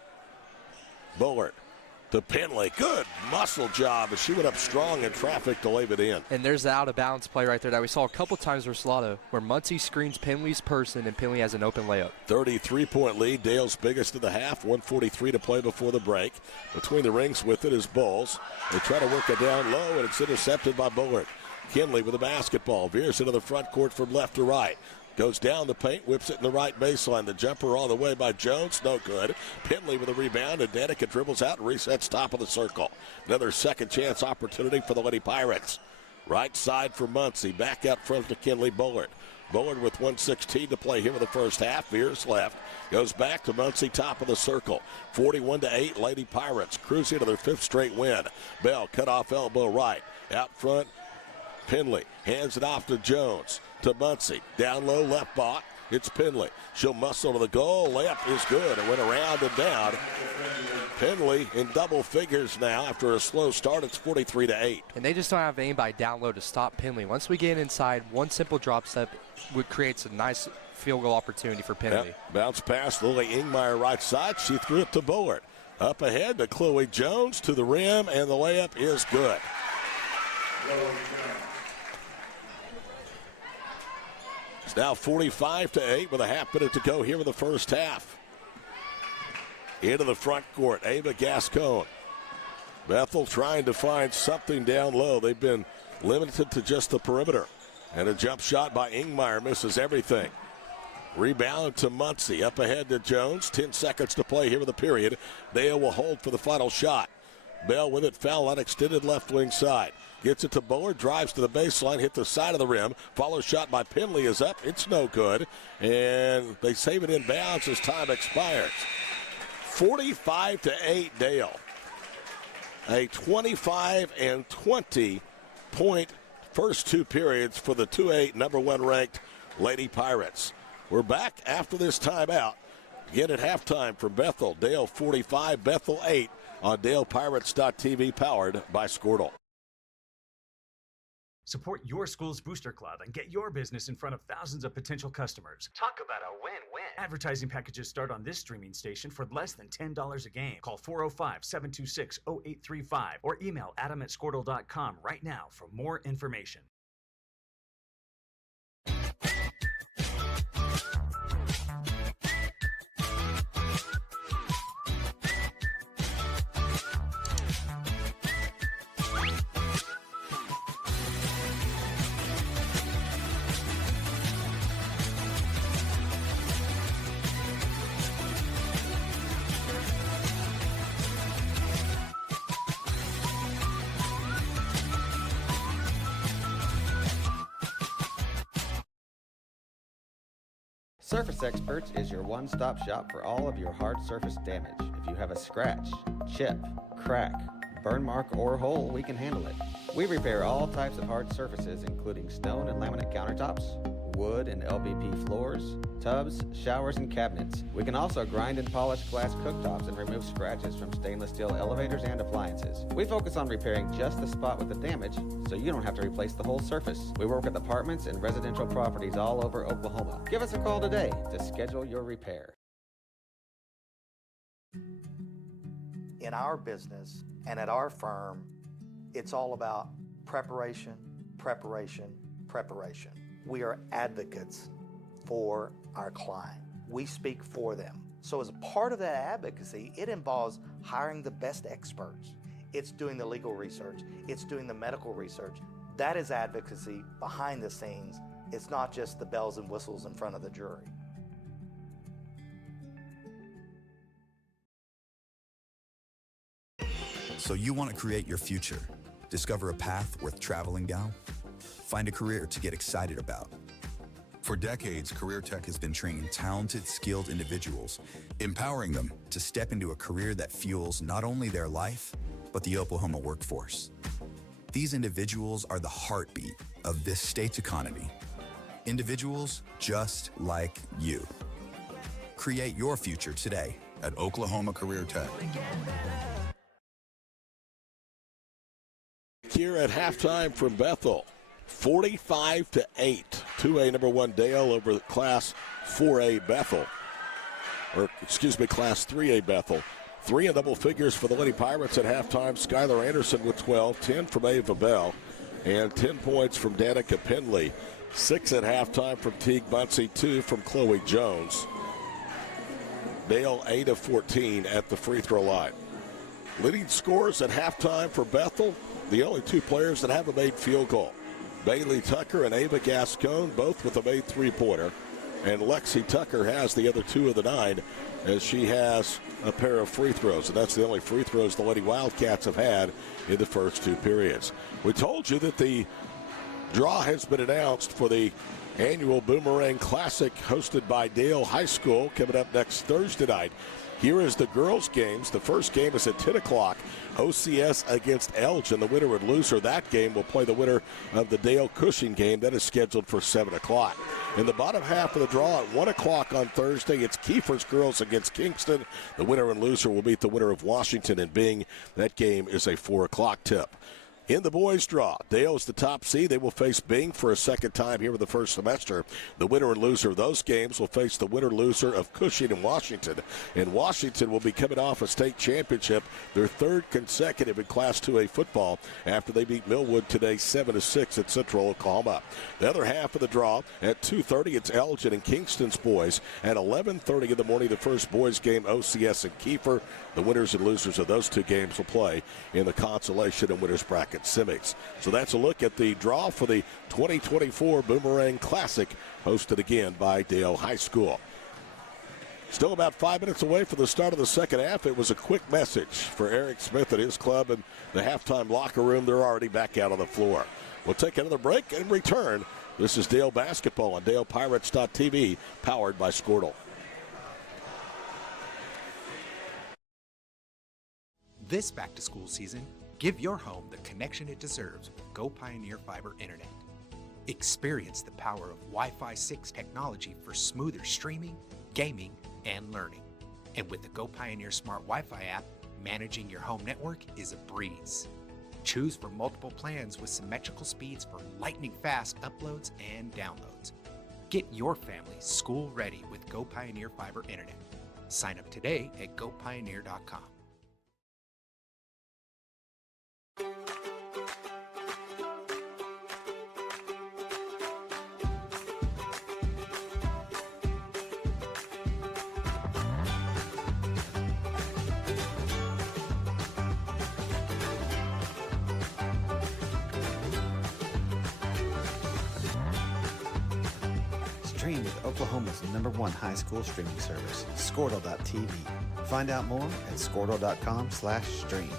Bullard to Pinley. Good muscle job as she went up strong in traffic to lay it in. And there's the out-of-bounds play right there that we saw a couple times for Salado, where Muncie screens Pinley's person and Pinley has an open layup. 33-point lead, Dale's biggest of the half. 1:43 to play before the break. Between the rings with it is Bowles. They try to work it down low, and it's intercepted by Bullard. Kinley with the basketball, veers into the front court from left to right. Goes down the paint, whips it in the right baseline. The jumper all the way by Jones, no good. Pinley with a rebound, and Danica dribbles out and resets top of the circle. Another second chance opportunity for the Lady Pirates. Right side for Muncie, back out front to Kinley Bullard. Bullard with 1:16 to play here in the first half. Veers left, goes back to Muncie, top of the circle. 41-8, Lady Pirates cruising to their 5th straight win. Bell cut off elbow right. Out front, Pinley hands it off to Jones. To Muncie, down low, left block. It's Pinley. She'll muscle to the goal. Layup is good. It went around and down. Pinley in double figures now after a slow start. It's 43-8. And they just don't have anybody down low to stop Pinley. Once we get inside, one simple drop step creates a nice field goal opportunity for Pinley. Yep. Bounce pass, Lily Ingmeyer right side. She threw it to Bullard. Up ahead to Chloe Jones to the rim, and the layup is good. It's now 45-8 with a half minute to go here in the first half. Into the front court, Ava Gascon. Bethel trying to find something down low. They've been limited to just the perimeter. And a jump shot by Ingmeyer misses everything. Rebound to Muncie. Up ahead to Jones. 10 seconds to play here with the period. Dale will hold for the final shot. Bell with it, foul line, extended left wing side. Gets it to Bowler, drives to the baseline, hit the side of the rim. Follow shot by Penley is up. It's no good. And they save it in bounds as time expires. 45-8 Dale. A 25 and 20 point first two periods for the 2A number one ranked Lady Pirates. We're back after this timeout. Again at halftime from Bethel. Dale 45, Bethel 8 on DalePirates.tv, powered by Squirtle. Support your school's booster club and get your business in front of thousands of potential customers. Talk about a win-win. Advertising packages start on this streaming station for less than $10 a game. Call 405-726-0835 or email adam@squirtle.com right now for more information. Surface Experts is your one-stop shop for all of your hard surface damage. If you have a scratch, chip, crack, burn mark, or hole, we can handle it. We repair all types of hard surfaces, including stone and laminate countertops, wood and LVP floors, tubs, showers, and cabinets. We can also grind and polish glass cooktops and remove scratches from stainless steel elevators and appliances. We focus on repairing just the spot with the damage, so you don't have to replace the whole surface. We work with apartments and residential properties all over Oklahoma. Give us a call today to schedule your repair. In our business and at our firm, it's all about preparation, preparation, preparation. We are advocates for our client. We speak for them. So as a part of that advocacy, it involves hiring the best experts. It's doing the legal research. It's doing the medical research. That is advocacy behind the scenes. It's not just the bells and whistles in front of the jury. So you want to create your future, discover a path worth traveling down, find a career to get excited about. For decades, Career Tech has been training talented, skilled individuals, empowering them to step into a career that fuels not only their life, but the Oklahoma workforce. These individuals are the heartbeat of this state's economy. Individuals just like you. Create your future today at Oklahoma Career Tech. Here at halftime from Bethel, 45-8, 2A number one Dale over Class 4A Bethel, Class 3A Bethel. 3 in double figures for the Lady Pirates at halftime. Skylar Anderson with 12, 10 from Ava Bell, and 10 points from Danica Penley. 6 at halftime from Teague Muncie, 2 from Chloe Jones. Dale 8 of 14 at the free throw line. Leading scorers at halftime for Bethel, the only two players that have a made field goal. Bailey Tucker and Ava Gascon, both with a made three-pointer. And Lexi Tucker has the other 2 of the 9, as she has a pair of free throws. And that's the only free throws the Lady Wildcats have had in the first 2 periods. We told you that the draw has been announced for the annual Boomerang Classic hosted by Dale High School, coming up next Thursday night. Here is the girls' games. The first game is at 10 o'clock. OCS against Elgin. The winner and loser that game will play the winner of the Dale-Cushing game. That is scheduled for 7 o'clock. In the bottom half of the draw at 1 o'clock on Thursday, it's Kiefer's girls against Kingston. The winner and loser will meet the winner of Washington and Bing. That game is a 4 o'clock tip. In the boys' draw, Dale is the top seed. They will face Bing for a second time here in the first semester. The winner and loser of those games will face the winner-loser of Cushing and Washington. And Washington will be coming off a state championship, their 3rd consecutive in Class 2A football, after they beat Millwood today 7-6 at Central Oklahoma. The other half of the draw at 2:30, it's Elgin and Kingston's boys. At 11:30 in the morning, the first boys game, OCS and Kiefer. The winners and losers of those 2 games will play in the consolation and winners bracket second semis. So that's a look at the draw for the 2024 Boomerang Classic, hosted again by Dale High School. Still about 5 minutes away from the start of the second half. It was a quick message for Eric Smith at his club and the halftime locker room. They're already back out on the floor. We'll take another break and return. This is Dale Basketball on DalePirates.tv, powered by Squirtle. This back-to-school season, give your home the connection it deserves with Go Pioneer Fiber Internet. Experience the power of Wi-Fi 6 technology for smoother streaming, gaming, and learning. And with the Go Pioneer Smart Wi-Fi app, managing your home network is a breeze. Choose from multiple plans with symmetrical speeds for lightning-fast uploads and downloads. Get your family school-ready with Go Pioneer Fiber Internet. Sign up today at gopioneer.com. Stream with Oklahoma's #1 high school streaming service, Squirtle.tv. Find out more at squirtle.com/stream.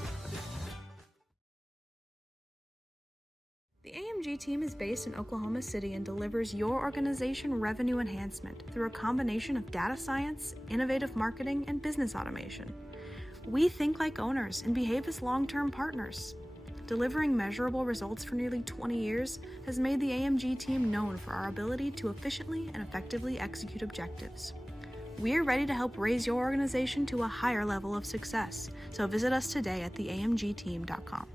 The AMG team is based in Oklahoma City and delivers your organization revenue enhancement through a combination of data science, innovative marketing, and business automation. We think like owners and behave as long-term partners. Delivering measurable results for nearly 20 years has made the AMG team known for our ability to efficiently and effectively execute objectives. We're ready to help raise your organization to a higher level of success, so visit us today at theamgteam.com.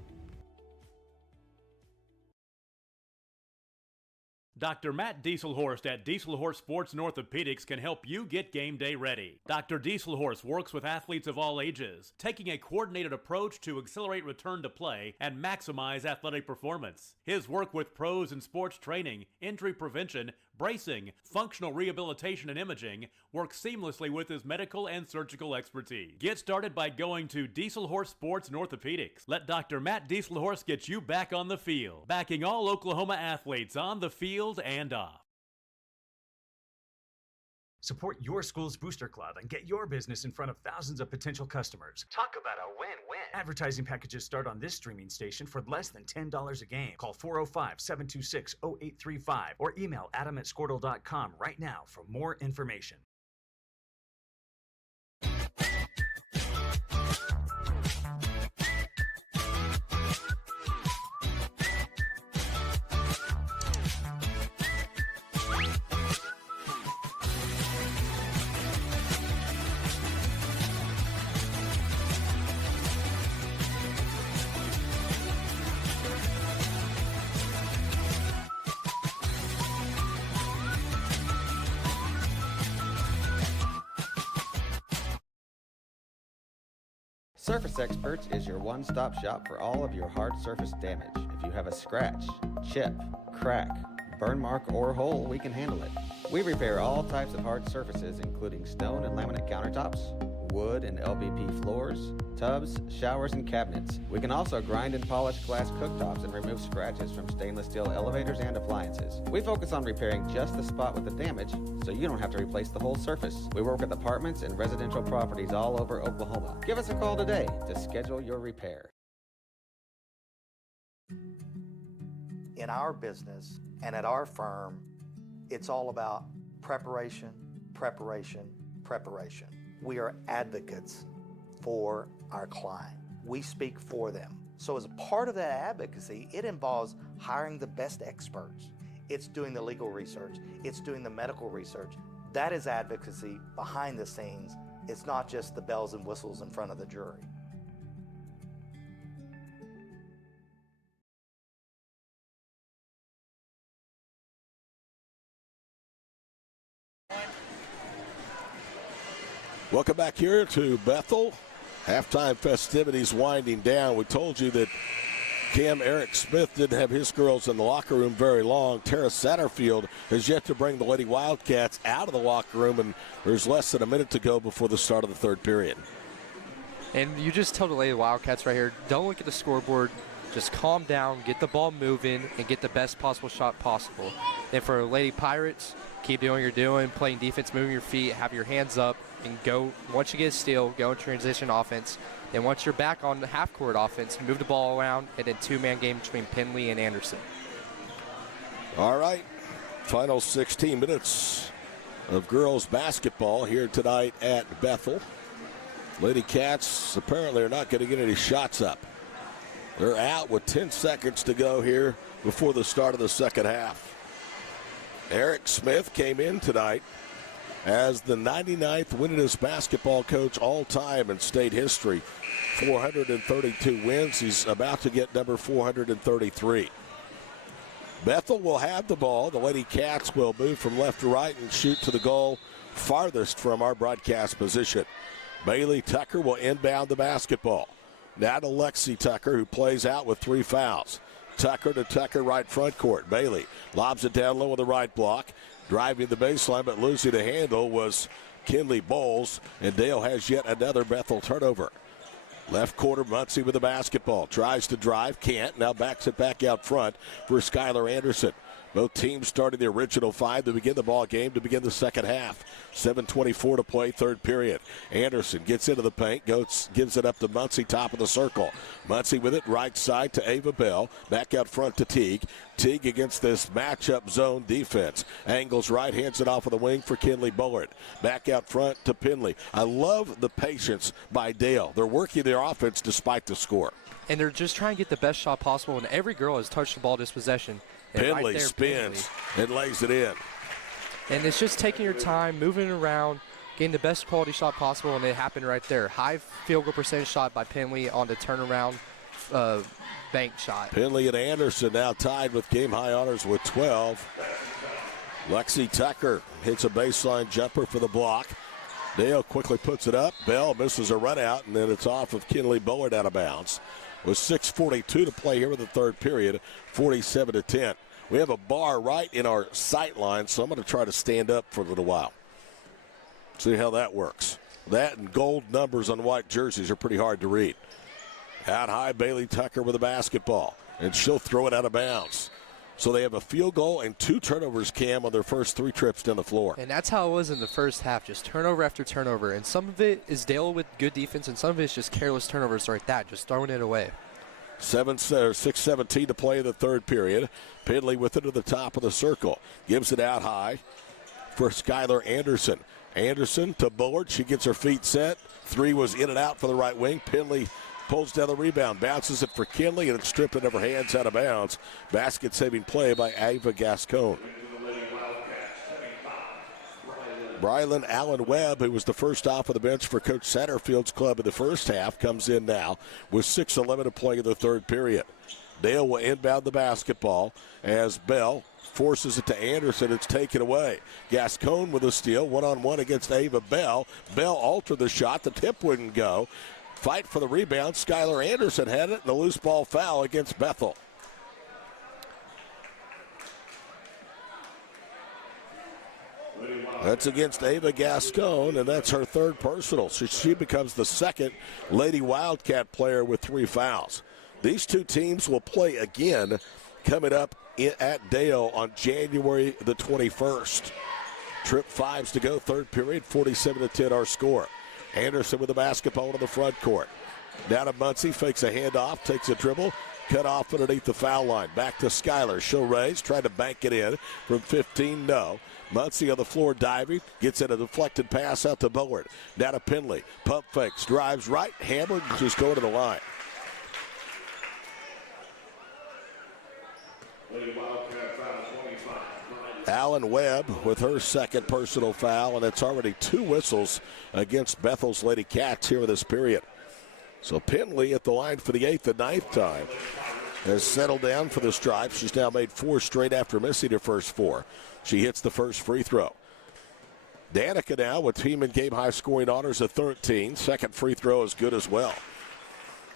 Dr. Matt Dieselhorst at Dieselhorst Sports and Orthopedics can help you get game day ready. Dr. Dieselhorst works with athletes of all ages, taking a coordinated approach to accelerate return to play and maximize athletic performance. His work with pros in sports training, injury prevention, bracing, functional rehabilitation, and imaging works seamlessly with his medical and surgical expertise. Get started by going to Dieselhorst Sports and Orthopedics. Let Dr. Matt Dieselhorst get you back on the field, backing all Oklahoma athletes on the field and off. Support your school's booster club and get your business in front of thousands of potential customers. Talk about a win-win. Advertising packages start on this streaming station for less than $10 a game. Call 405-726-0835 or email adam@squirtle.com right now for more information. Surface Experts is your one-stop shop for all of your hard surface damage. If you have a scratch, chip, crack, burn mark, or hole, we can handle it. We repair all types of hard surfaces, including stone and laminate countertops, wood and LVP floors, tubs, showers, and cabinets. We can also grind and polish glass cooktops and remove scratches from stainless steel elevators and appliances. We focus on repairing just the spot with the damage, so you don't have to replace the whole surface. We work with apartments and residential properties all over Oklahoma. Give us a call today to schedule your repair. In our business and at our firm, it's all about preparation, preparation, preparation. We are advocates for our client. We speak for them. So as a part of that advocacy, it involves hiring the best experts. It's doing the legal research. It's doing the medical research. That is advocacy behind the scenes. It's not just the bells and whistles in front of the jury. Welcome back here to Bethel. Halftime festivities winding down. We told you that Eric Smith didn't have his girls in the locker room very long. Tara Satterfield has yet to bring the Lady Wildcats out of the locker room, and there's less than a minute to go before the start of the third period. And you just told the Lady Wildcats right here, don't look at the scoreboard. just calm down, get the ball moving, and get the best possible shot possible. And for Lady Pirates, keep doing what you're doing, playing defense, moving your feet, have your hands up, and go. Once you get a steal, go in transition offense. And once you're back on the half-court offense, move the ball around, and then two-man game between Penley and Anderson. All right, final 16 minutes of girls basketball here tonight at Bethel. Lady Cats apparently are not going to get any shots up. They're out with 10 seconds to go here before the start of the second half. Eric Smith came in tonight as the 99th winningest basketball coach all time in state history. 432 wins. He's about to get number 433. Bethel will have the ball. The Lady Cats will move from left to right and shoot to the goal farthest from our broadcast position. Bailey Tucker will inbound the basketball. Now to Lexi Tucker, who plays out with 3 fouls. Tucker to Tucker, right front court. Bailey lobs it down low with the right block. Driving the baseline, but losing the handle was Kinley Bowles. And Dale has yet another Bethel turnover. Left quarter, Muncie with the basketball. Tries to drive, can't. Now backs it back out front for Skylar Anderson. Both teams starting the original 5 to begin the ball game to begin the second half. 7:24 to play, third period. Anderson gets into the paint, gives it up to Muncie, top of the circle. Muncie with it, right side to Ava Bell. Back out front to Teague. Teague against this matchup zone defense. Angles right, hands it off of the wing for Kinley Bullard. Back out front to Penley. I love the patience by Dale. They're working their offense despite the score. And they're just trying to get the best shot possible, and every girl has touched the ball this possession. Penley right spins and lays it in. And it's just taking your time, moving around, getting the best quality shot possible, and it happened right there. High field goal percentage shot by Penley on the turnaround bank shot. Penley and Anderson now tied with game-high honors with 12. Lexi Tucker hits a baseline jumper for the block. Dale quickly puts it up. Bell misses a run out, and then it's off of Kinley Bullard out of bounds. With 6:42 to play here in the third period, 47-10. We have a bar right in our sight line, so I'm going to try to stand up for a little while. See how that works. That and gold numbers on white jerseys are pretty hard to read. Out high, Bailey Tucker with the basketball, and she'll throw it out of bounds. So they have a field goal and 2 turnovers, Cam, on their first 3 trips down the floor. And that's how it was in the first half, just turnover after turnover. And some of it is Dale with good defense, and some of it is just careless turnovers like that, just throwing it away. 6:17 to play in the third period. Penley with it to the top of the circle. Gives it out high for Skylar Anderson. Anderson to Bullard. She gets her feet set. 3 was in and out for the right wing. Penley pulls down the rebound, bounces it for Kinley, and it's stripped out of her hands out of bounds. Basket-saving play by Ava Gascon. Brylan Allen Webb, who was the first off of the bench for Coach Satterfield's club in the first half, comes in now with 6:11 to play in the third period. Dale will inbound the basketball as Bell forces it to Anderson. It's taken away. Gascon with a steal, one-on-one against Ava Bell. Bell altered the shot. The tip wouldn't go. Fight for the rebound. Skylar Anderson had it, and a loose ball foul against Bethel. That's against Ava Gascon, and that's her third personal. So she becomes the second Lady Wildcat player with 3 fouls. These 2 teams will play again coming up at Dale on January the 21st. Trip 5s to go, third period, 47-10 our score. Anderson with the basketball in the front court. Down to Muncie, fakes a handoff, takes a dribble, cut off underneath the foul line. Back to Skylar. She'll raise, try to bank it in from 15, no. Muncie on the floor diving, gets in a deflected pass out to Bullard. Down to Penley, pump fakes, drives right, hammered, just going to the line. Allen Webb with her second personal foul, and it's already 2 whistles against Bethel's Lady Cats here in this period. So Penley at the line for the 8th and 9th time has settled down for this drive. She's now made 4 straight after missing her first 4. She hits the first free throw. Danica now with team and game high scoring honors of 13. Second free throw is good as well.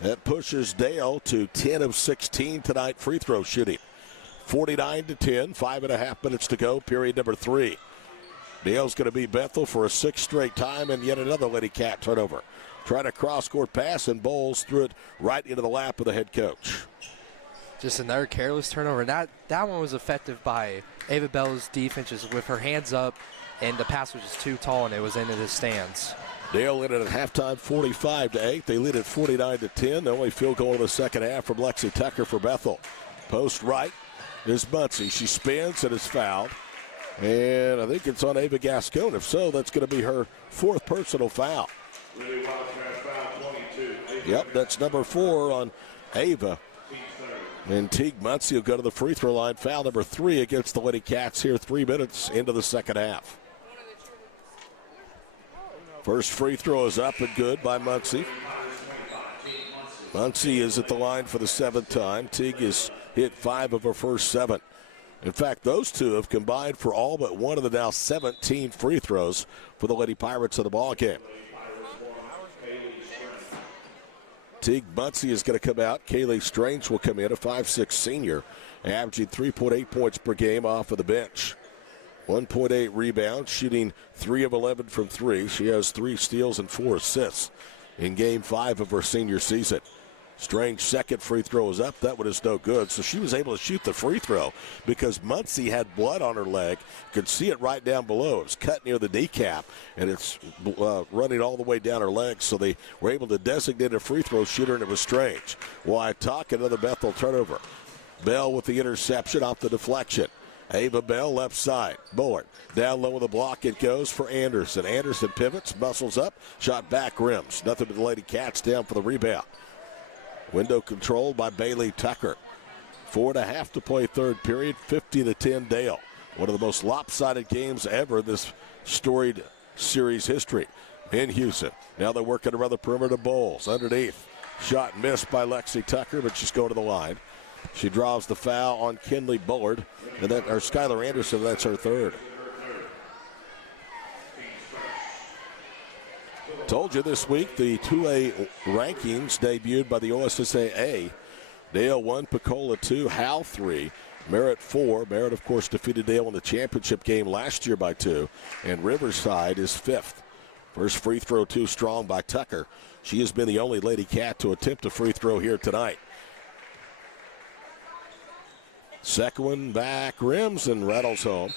That pushes Dale to 10 of 16 tonight free throw shooting. 49-10, 5.5 minutes to go, period number 3. Dale's going to be Bethel for a 6th straight time, and yet another Lady Cat turnover. Trying a cross-court pass, and Bowles threw it right into the lap of the head coach. Just another careless turnover. And that one was effective by Ava Bell's defense, just with her hands up, and the pass was just too tall, and it was into the stands. Dale led it at halftime 45-8. They lead at 49-10. The only field goal in the second half from Lexi Tucker for Bethel. Post right is Muncie. She spins and is fouled. And I think it's on Ava Gascon. If so, that's going to be her fourth personal foul. Yep, that's number 4 on Ava. And Teague Muncie will go to the free throw line. Foul number 3 against the Lady Cats here 3 minutes into the second half. First free throw is up and good by Muncie. Muncie is at the line for the 7th time. Teague has hit 5 of her first 7. In fact, those two have combined for all but one of the now 17 free throws for the Lady Pirates of the ball game. Teague Muncie is going to come out. Kaylee Strange will come in, a 5'6 senior, averaging 3.8 points per game off of the bench. 1.8 rebounds, shooting 3 of 11 from 3. She has 3 steals and 4 assists in Game 5 of her senior season. Strange's second free throw is up. That one is no good. So she was able to shoot the free throw because Muncie had blood on her leg. Could see it right down below. It was cut near the kneecap, and it's running all the way down her leg. So they were able to designate a free throw shooter, and it was Strange. Wyatt Talk, another Bethel turnover. Bell with the interception off the deflection. Ava Bell, left side. Bullard down low with the block. It goes for Anderson. Anderson pivots, muscles up, shot back rims. Nothing but the Lady Cats down for the rebound. Window controlled by Bailey Tucker. 4.5 to play third period, 50-10 Dale. One of the most lopsided games ever in this storied series history. In Houston. Now they're working around the perimeter. Bowles underneath. Shot missed by Lexi Tucker, but she's going to the line. She draws the foul on Kinley Bullard, and then or Skylar Anderson. That's her third. Told you this week the 2A rankings debuted by the OSSAA. Dale 1, Pecola 2, Hal 3, Merritt 4. Merritt, of course, defeated Dale in the championship game last year by 2, and Riverside is 5th. First free throw too strong by Tucker. She has been the only Lady Cat to attempt a free throw here tonight. Second one back rims and rattles home.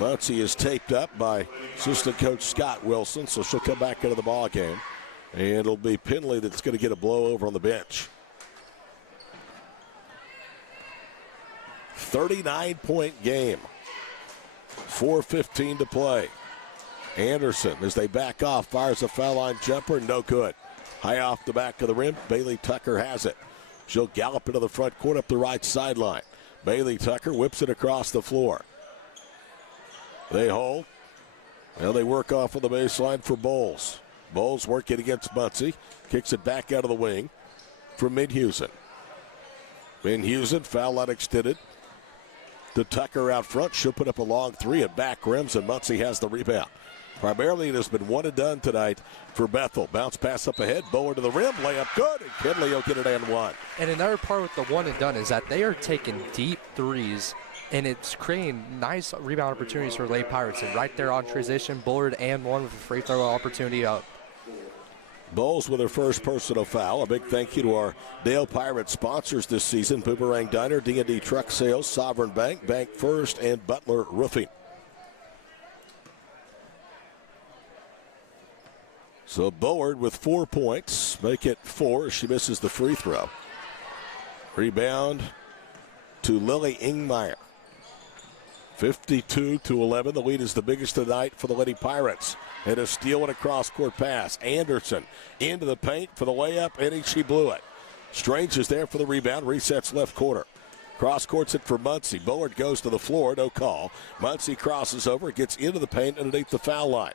Muncie is taped up by assistant coach Scott Wilson, so she'll come back into the ball game. And it'll be Penley that's going to get a blow over on the bench. 39-point game. 4:15 to play. Anderson, as they back off, fires a foul line jumper, no good. High off the back of the rim, Bailey Tucker has it. She'll gallop into the front court up the right sideline. Bailey Tucker whips it across the floor. They hold. Now they work off of the baseline for Bowles. Bowles working against Muncie. Kicks it back out of the wing for Midhusen. Midhusen, foul line extended to Tucker out front. She'll put up a long 3 at back rims, and Muncie has the rebound. Primarily, it has been one and done tonight for Bethel. Bounce pass up ahead, Bowler to the rim, layup good, and Kinley will get it and one. And another part with the one and done is that they are taking deep threes, and it's creating nice rebound opportunities for Lady Pirates. And right there on transition, Bullard and one with a free throw opportunity up. Bowles with her first personal foul. A big thank you to our Dale Pirates sponsors this season: Boomerang Diner, D&D Truck Sales, Sovereign Bank, Bank First, and Butler Roofing. So Bullard with 4 points, make it 4. She misses the free throw. Rebound to Lily Ingmeyer. 52-11. The lead is the biggest tonight for the Lady Pirates. And a steal and a cross-court pass. Anderson into the paint for the layup, and she blew it. Strange is there for the rebound. Resets left corner. Cross-courts it for Muncie. Bullard goes to the floor, no call. Muncie crosses over, gets into the paint underneath the foul line.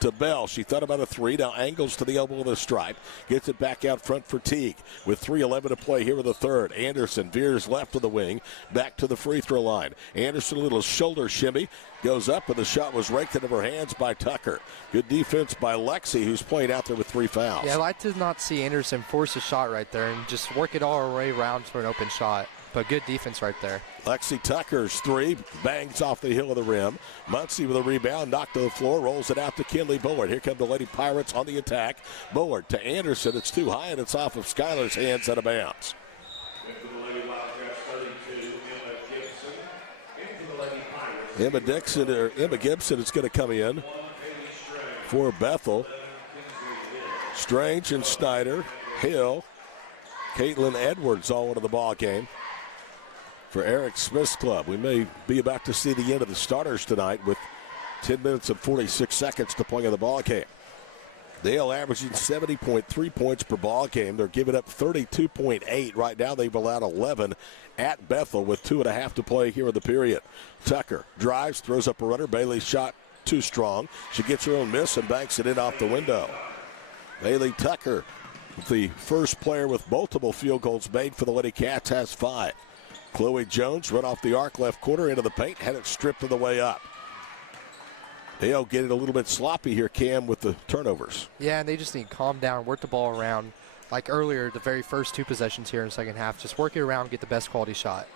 To Bell. She thought about a 3, now angles to the elbow of the stripe. Gets it back out front for Teague with 3:11 to play here in the third. Anderson veers left of the wing, back to the free throw line. Anderson, a little shoulder shimmy, goes up, and the shot was raked into her hands by Tucker. Good defense by Lexi, who's playing out there with 3 fouls. Yeah, I did not see Anderson force a shot right there and just work it all the way around for an open shot. But good defense right there. Lexi Tucker's 3 bangs off the heel of the rim. Muncie with a rebound, knocked to the floor, rolls it out to Kinley Bullard. Here come the Lady Pirates on the attack. Bullard to Anderson. It's too high, and it's off of Skylar's hands out of bounds. Emma Gibson is going to come in for Bethel. Strange and Snyder, Hill, Caitlin Edwards all into the ball game for Eric Smith's club. We may be about to see the end of the starters tonight with 10 minutes and 46 seconds to play in the ball game. Dale averaging 70.3 points per ball game. They're giving up 32.8. Right now they've allowed 11 at Bethel with 2.5 to play here in the period. Tucker drives, throws up a runner. Bailey's shot too strong. She gets her own miss and banks it in off the window. Bailey Tucker, the first player with multiple field goals made for the Lady Cats, has 5. Chloe Jones run off the arc left corner into the paint, had it stripped on the way up. They'll get it a little bit sloppy here, Cam, with the turnovers. Yeah, and they just need to calm down, work the ball around. Like earlier, the very first 2 possessions here in the second half, just work it around, get the best quality shot.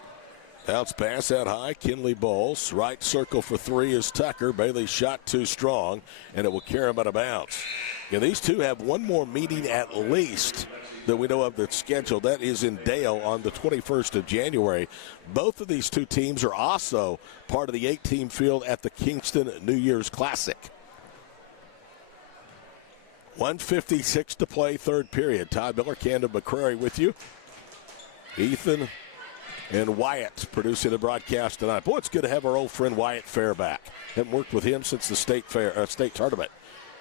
Bounce pass out high, Kinley Bowles. Right circle for 3 is Tucker. Bailey's shot too strong, and it will carry him out of bounds. Yeah, these two have one more meeting at least that we know of that's scheduled. That is in Dale on the 21st of January. Both of these two teams are also part of the 8-team field at the Kingston New Year's Classic. 1:56 to play, third period. Todd Miller, Camden McCrary with you. Ethan and Wyatt producing the broadcast tonight. Boy, it's good to have our old friend Wyatt Fair back. Haven't worked with him since the state tournament.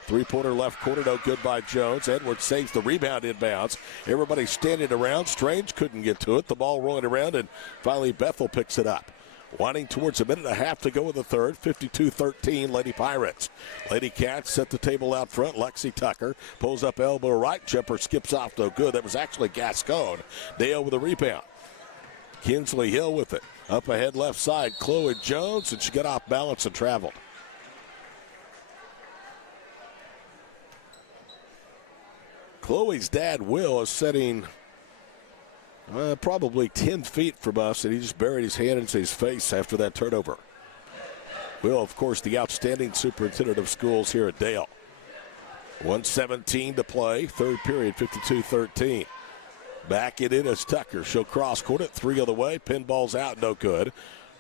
3-pointer left corner, no good by Jones. Edwards saves the rebound inbounds. Everybody standing around. Strange couldn't get to it. The ball rolling around, and finally Bethel picks it up. Winding towards a minute and a half to go in the third. 52-13, Lady Pirates. Lady Cats set the table out front. Lexi Tucker pulls up elbow right. Jumper skips off, no good. That was actually Gascon. Dale with a rebound. Kinsley Hill with it. Up ahead left side, Chloe Jones, and she got off balance and traveled. Chloe's dad, Will, is sitting probably 10 feet from us, and he just buried his hand into his face after that turnover. Will, of course, the outstanding superintendent of schools here at Dale. 1:17 to play, third period, 52-13. Back it in as Tucker. She'll cross court it, 3 on the way. Pinball's out, no good.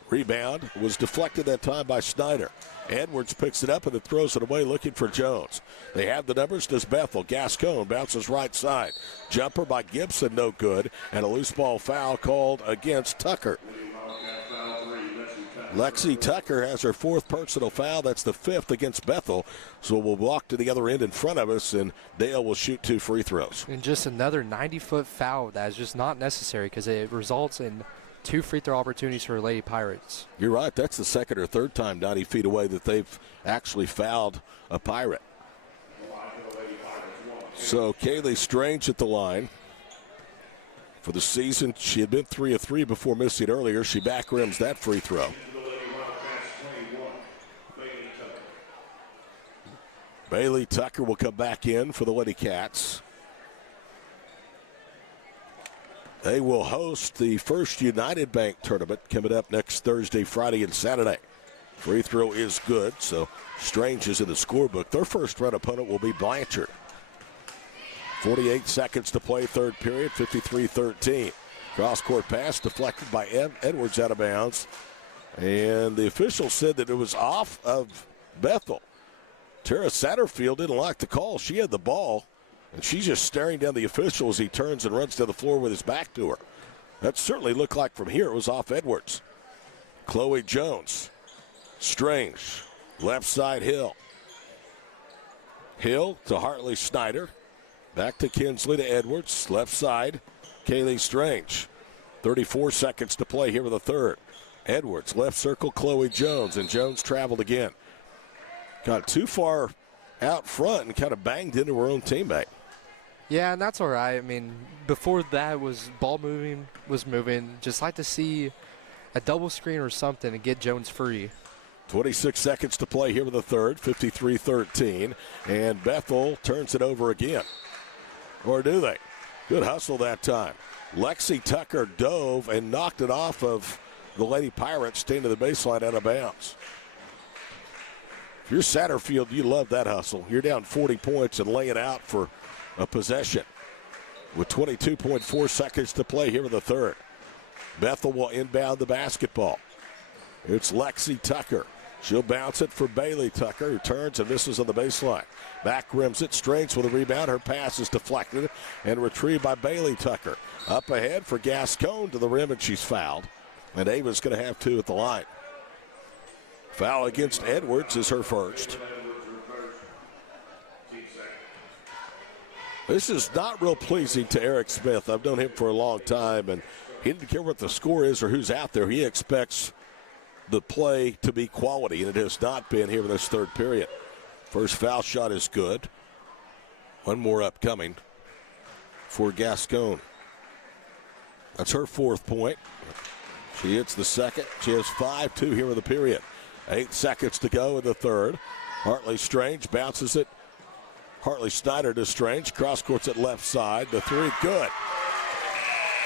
Rebound was deflected that time by Snyder. Edwards picks it up and then throws it away looking for Jones. They have the numbers. Does Bethel. Gascon bounces right side. Jumper by Gibson, no good. And a loose ball foul called against Tucker. Lexi Tucker has her 4th personal foul. That's the 5th against Bethel. So we'll walk to the other end in front of us, and Dale will shoot 2 free throws. And just another 90-foot foul that is just not necessary because it results in 2 free throw opportunities for Lady Pirates. You're right. That's the second or third time 90 feet away that they've actually fouled a Pirate. So Kaylee Strange at the line. For the season, she had been 3 of 3 before missing earlier. She back rims that free throw. Bailey Tucker will come back in for the Lady Cats. They will host the First United Bank tournament coming up next Thursday, Friday, and Saturday. Free throw is good, so Strange is in the scorebook. Their first round opponent will be Blanchard. 48 seconds to play, third period, 53-13. Cross-court pass deflected by Edwards out of bounds. And the official said that it was off of Bethel. Tara Satterfield didn't like the call. She had the ball, and she's just staring down the official as he turns and runs to the floor with his back to her. That certainly looked like from here it was off Edwards. Chloe Jones. Strange. Left side Hill. Hill to Hartley Snyder. Back to Kinsley to Edwards. Left side, Kaylee Strange. 34 seconds to play here with the third. Edwards, left circle, Chloe Jones, and Jones traveled again. Got too far out front and kind of banged into her own teammate. Yeah, and that's all right. I mean, before that was ball was moving. Just like to see a double screen or something and get Jones free. 26 seconds to play here with the third, 53-13. And Bethel turns it over again. Or do they? Good hustle that time. Lexi Tucker dove and knocked it off of the Lady Pirates, staying to the baseline out of bounds. If you're Satterfield, you love that hustle. You're down 40 points and lay it out for a possession. With 22.4 seconds to play here in the third. Bethel will inbound the basketball. It's Lexi Tucker. She'll bounce it for Bailey Tucker, who turns and misses on the baseline. Back rims it, Strange with a rebound. Her pass is deflected and retrieved by Bailey Tucker. Up ahead for Gascon to the rim, and she's fouled. And Ava's going to have 2 at the line. Foul against Edwards is her first. This is not real pleasing to Eric Smith. I've known him for a long time, and he didn't care what the score is or who's out there. He expects the play to be quality, and it has not been here in this third period. First foul shot is good. One more upcoming for Gascon. That's her 4th point. She hits the second. She has 5-2 here in the period. 8 seconds to go in the third. Hartley Strange bounces it. Hartley Snyder to Strange. Cross courts at left side. The 3, good.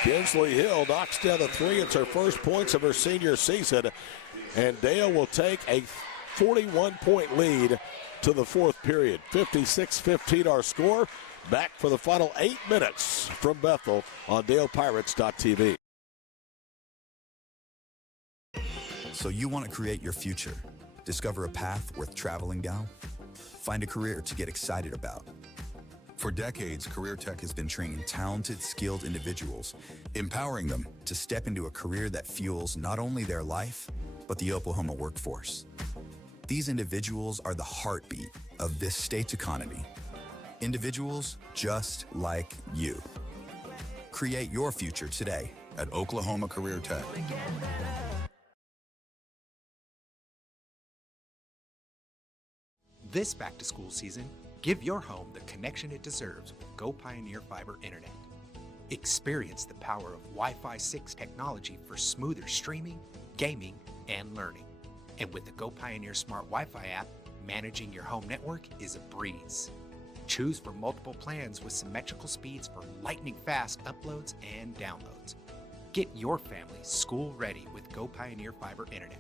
Kinsley Hill knocks down the 3. It's her first points of her senior season. And Dale will take a 41-point lead to the 4th period. 56-15 our score. Back for the final 8 minutes from Bethel on DalePirates.tv. So you want to create your future, discover a path worth traveling down, find a career to get excited about. For decades, Career Tech has been training talented, skilled individuals, empowering them to step into a career that fuels not only their life, but the Oklahoma workforce. These individuals are the heartbeat of this state's economy. Individuals just like you. Create your future today at Oklahoma Career Tech. This back-to-school season, give your home the connection it deserves with Go Pioneer Fiber Internet. Experience the power of Wi-Fi 6 technology for smoother streaming, gaming, and learning. And with the Go Pioneer Smart Wi-Fi app, managing your home network is a breeze. Choose from multiple plans with symmetrical speeds for lightning-fast uploads and downloads. Get your family school-ready with Go Pioneer Fiber Internet.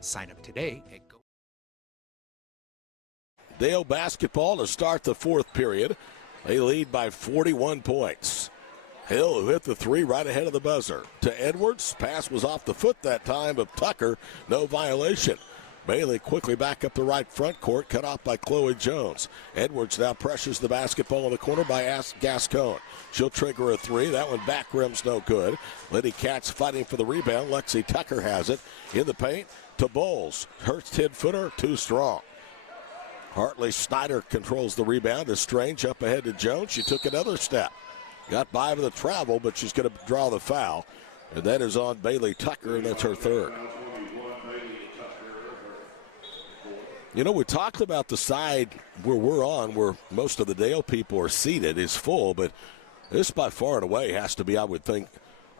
Sign up today at Go. Dale basketball to start the 4th period. They lead by 41 points. Hill, who hit the 3 right ahead of the buzzer. To Edwards. Pass was off the foot that time of Tucker. No violation. Bailey quickly back up the right front court, cut off by Chloe Jones. Edwards now pressures the basketball in the corner by Gascon. She'll trigger a 3. That one back rim's no good. Liddy Katz fighting for the rebound. Lexi Tucker has it in the paint to Bowles. Her 10-footer, too strong. Hartley Snyder controls the rebound. Is Strange up ahead to Jones. She took another step. Got by with the travel, but she's going to draw the foul. And that is on Bailey Tucker, and that's her 3rd. You know, we talked about the side where we're on, where most of the Dale people are seated, is full, but this by far and away has to be, I would think,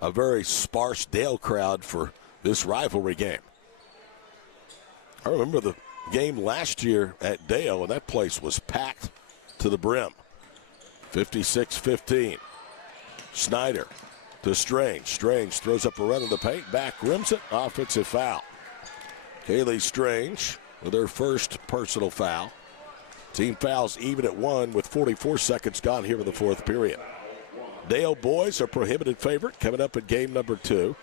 a very sparse Dale crowd for this rivalry game. I remember the game last year at Dale, and that place was packed to the brim. 56-15. Snyder to Strange. Strange throws up a run in the paint, back rims it, offensive foul. Kaylee Strange with her first personal foul. Team fouls even at 1 with 44 seconds gone here in the 4th period. Dale boys are prohibited favorite coming up in game number 2.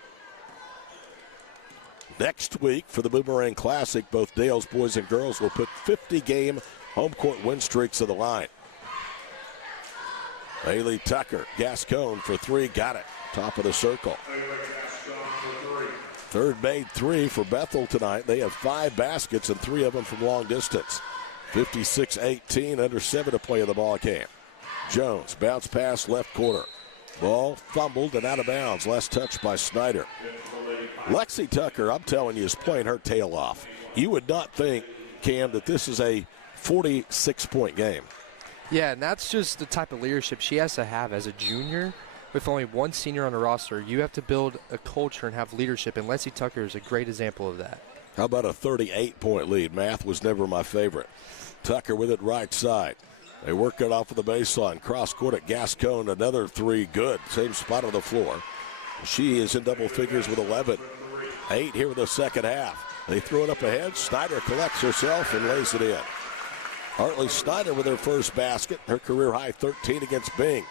Next week for the Boomerang Classic, both Dale's boys and girls will put 50-game home court win streaks on the line. Bailey Tucker, Gascon for 3, got it. Top of the circle. 3rd made 3 for Bethel tonight. They have 5 baskets and 3 of them from long distance. 56-18, under 7 to play in the ball game. Jones, bounce pass left corner. Ball fumbled and out of bounds. Last touch by Snyder. Lexi Tucker, I'm telling you, is playing her tail off. You would not think, Cam, that this is a 46-point game. Yeah, and that's just the type of leadership she has to have as a junior. With only one senior on the roster, you have to build a culture and have leadership, and Lexi Tucker is a great example of that. How about a 38-point lead? Math was never my favorite. Tucker with it right side. They work it off of the baseline. Cross court at Gascon, another 3, good. Same spot on the floor. She is in double figures with 11. 8 here in the second half. They throw it up ahead. Snyder collects herself and lays it in. Hartley Snyder with her first basket. Her career high 13 against Bing.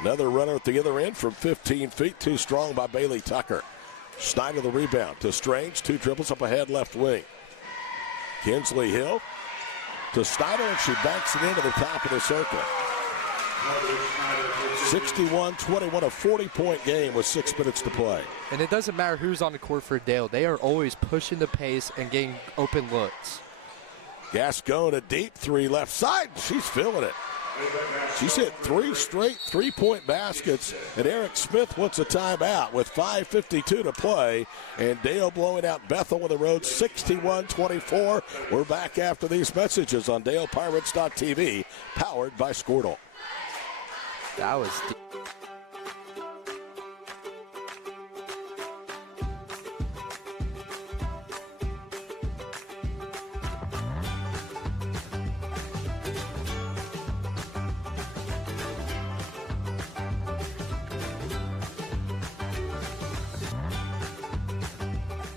Another runner at the other end from 15 feet. Too strong by Bailey Tucker. Snyder the rebound to Strange. 2 dribbles up ahead, left wing. Kinsley Hill to Snyder, and she banks it into the top of the circle. 61-21, a 40-point game with 6 minutes to play. And it doesn't matter who's on the court for Dale. They are always pushing the pace and getting open looks. Gascon, a deep 3 left side. She's feeling it. She's hit 3 straight 3-point baskets, and Eric Smith wants a timeout with 5:52 to play, and Dale blowing out Bethel on the road 61-24. We're back after these messages on DalePirates.tv, powered by Squirtle. That was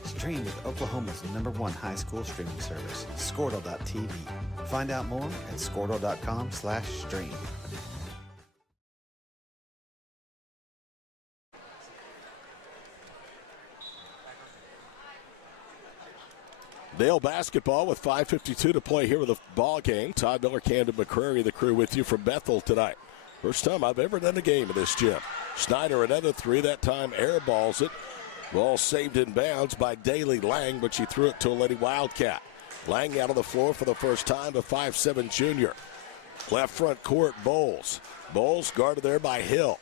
Stream with Oklahoma's #1 high school streaming service, Squirtle.tv. Find out more at Squirtle.com/stream. Dale basketball with 5:52 to play here with the ball game. Todd Miller, Camden McCrary, the crew with you from Bethel tonight. First time I've ever done a game in this gym. Snyder another 3, that time air balls it. Ball saved in bounds by Daly Lang, but she threw it to a Lady Wildcat. Lang out on the floor for the first time, a 5'7" junior. Left front court, Bowles. Bowles guarded there by Hill.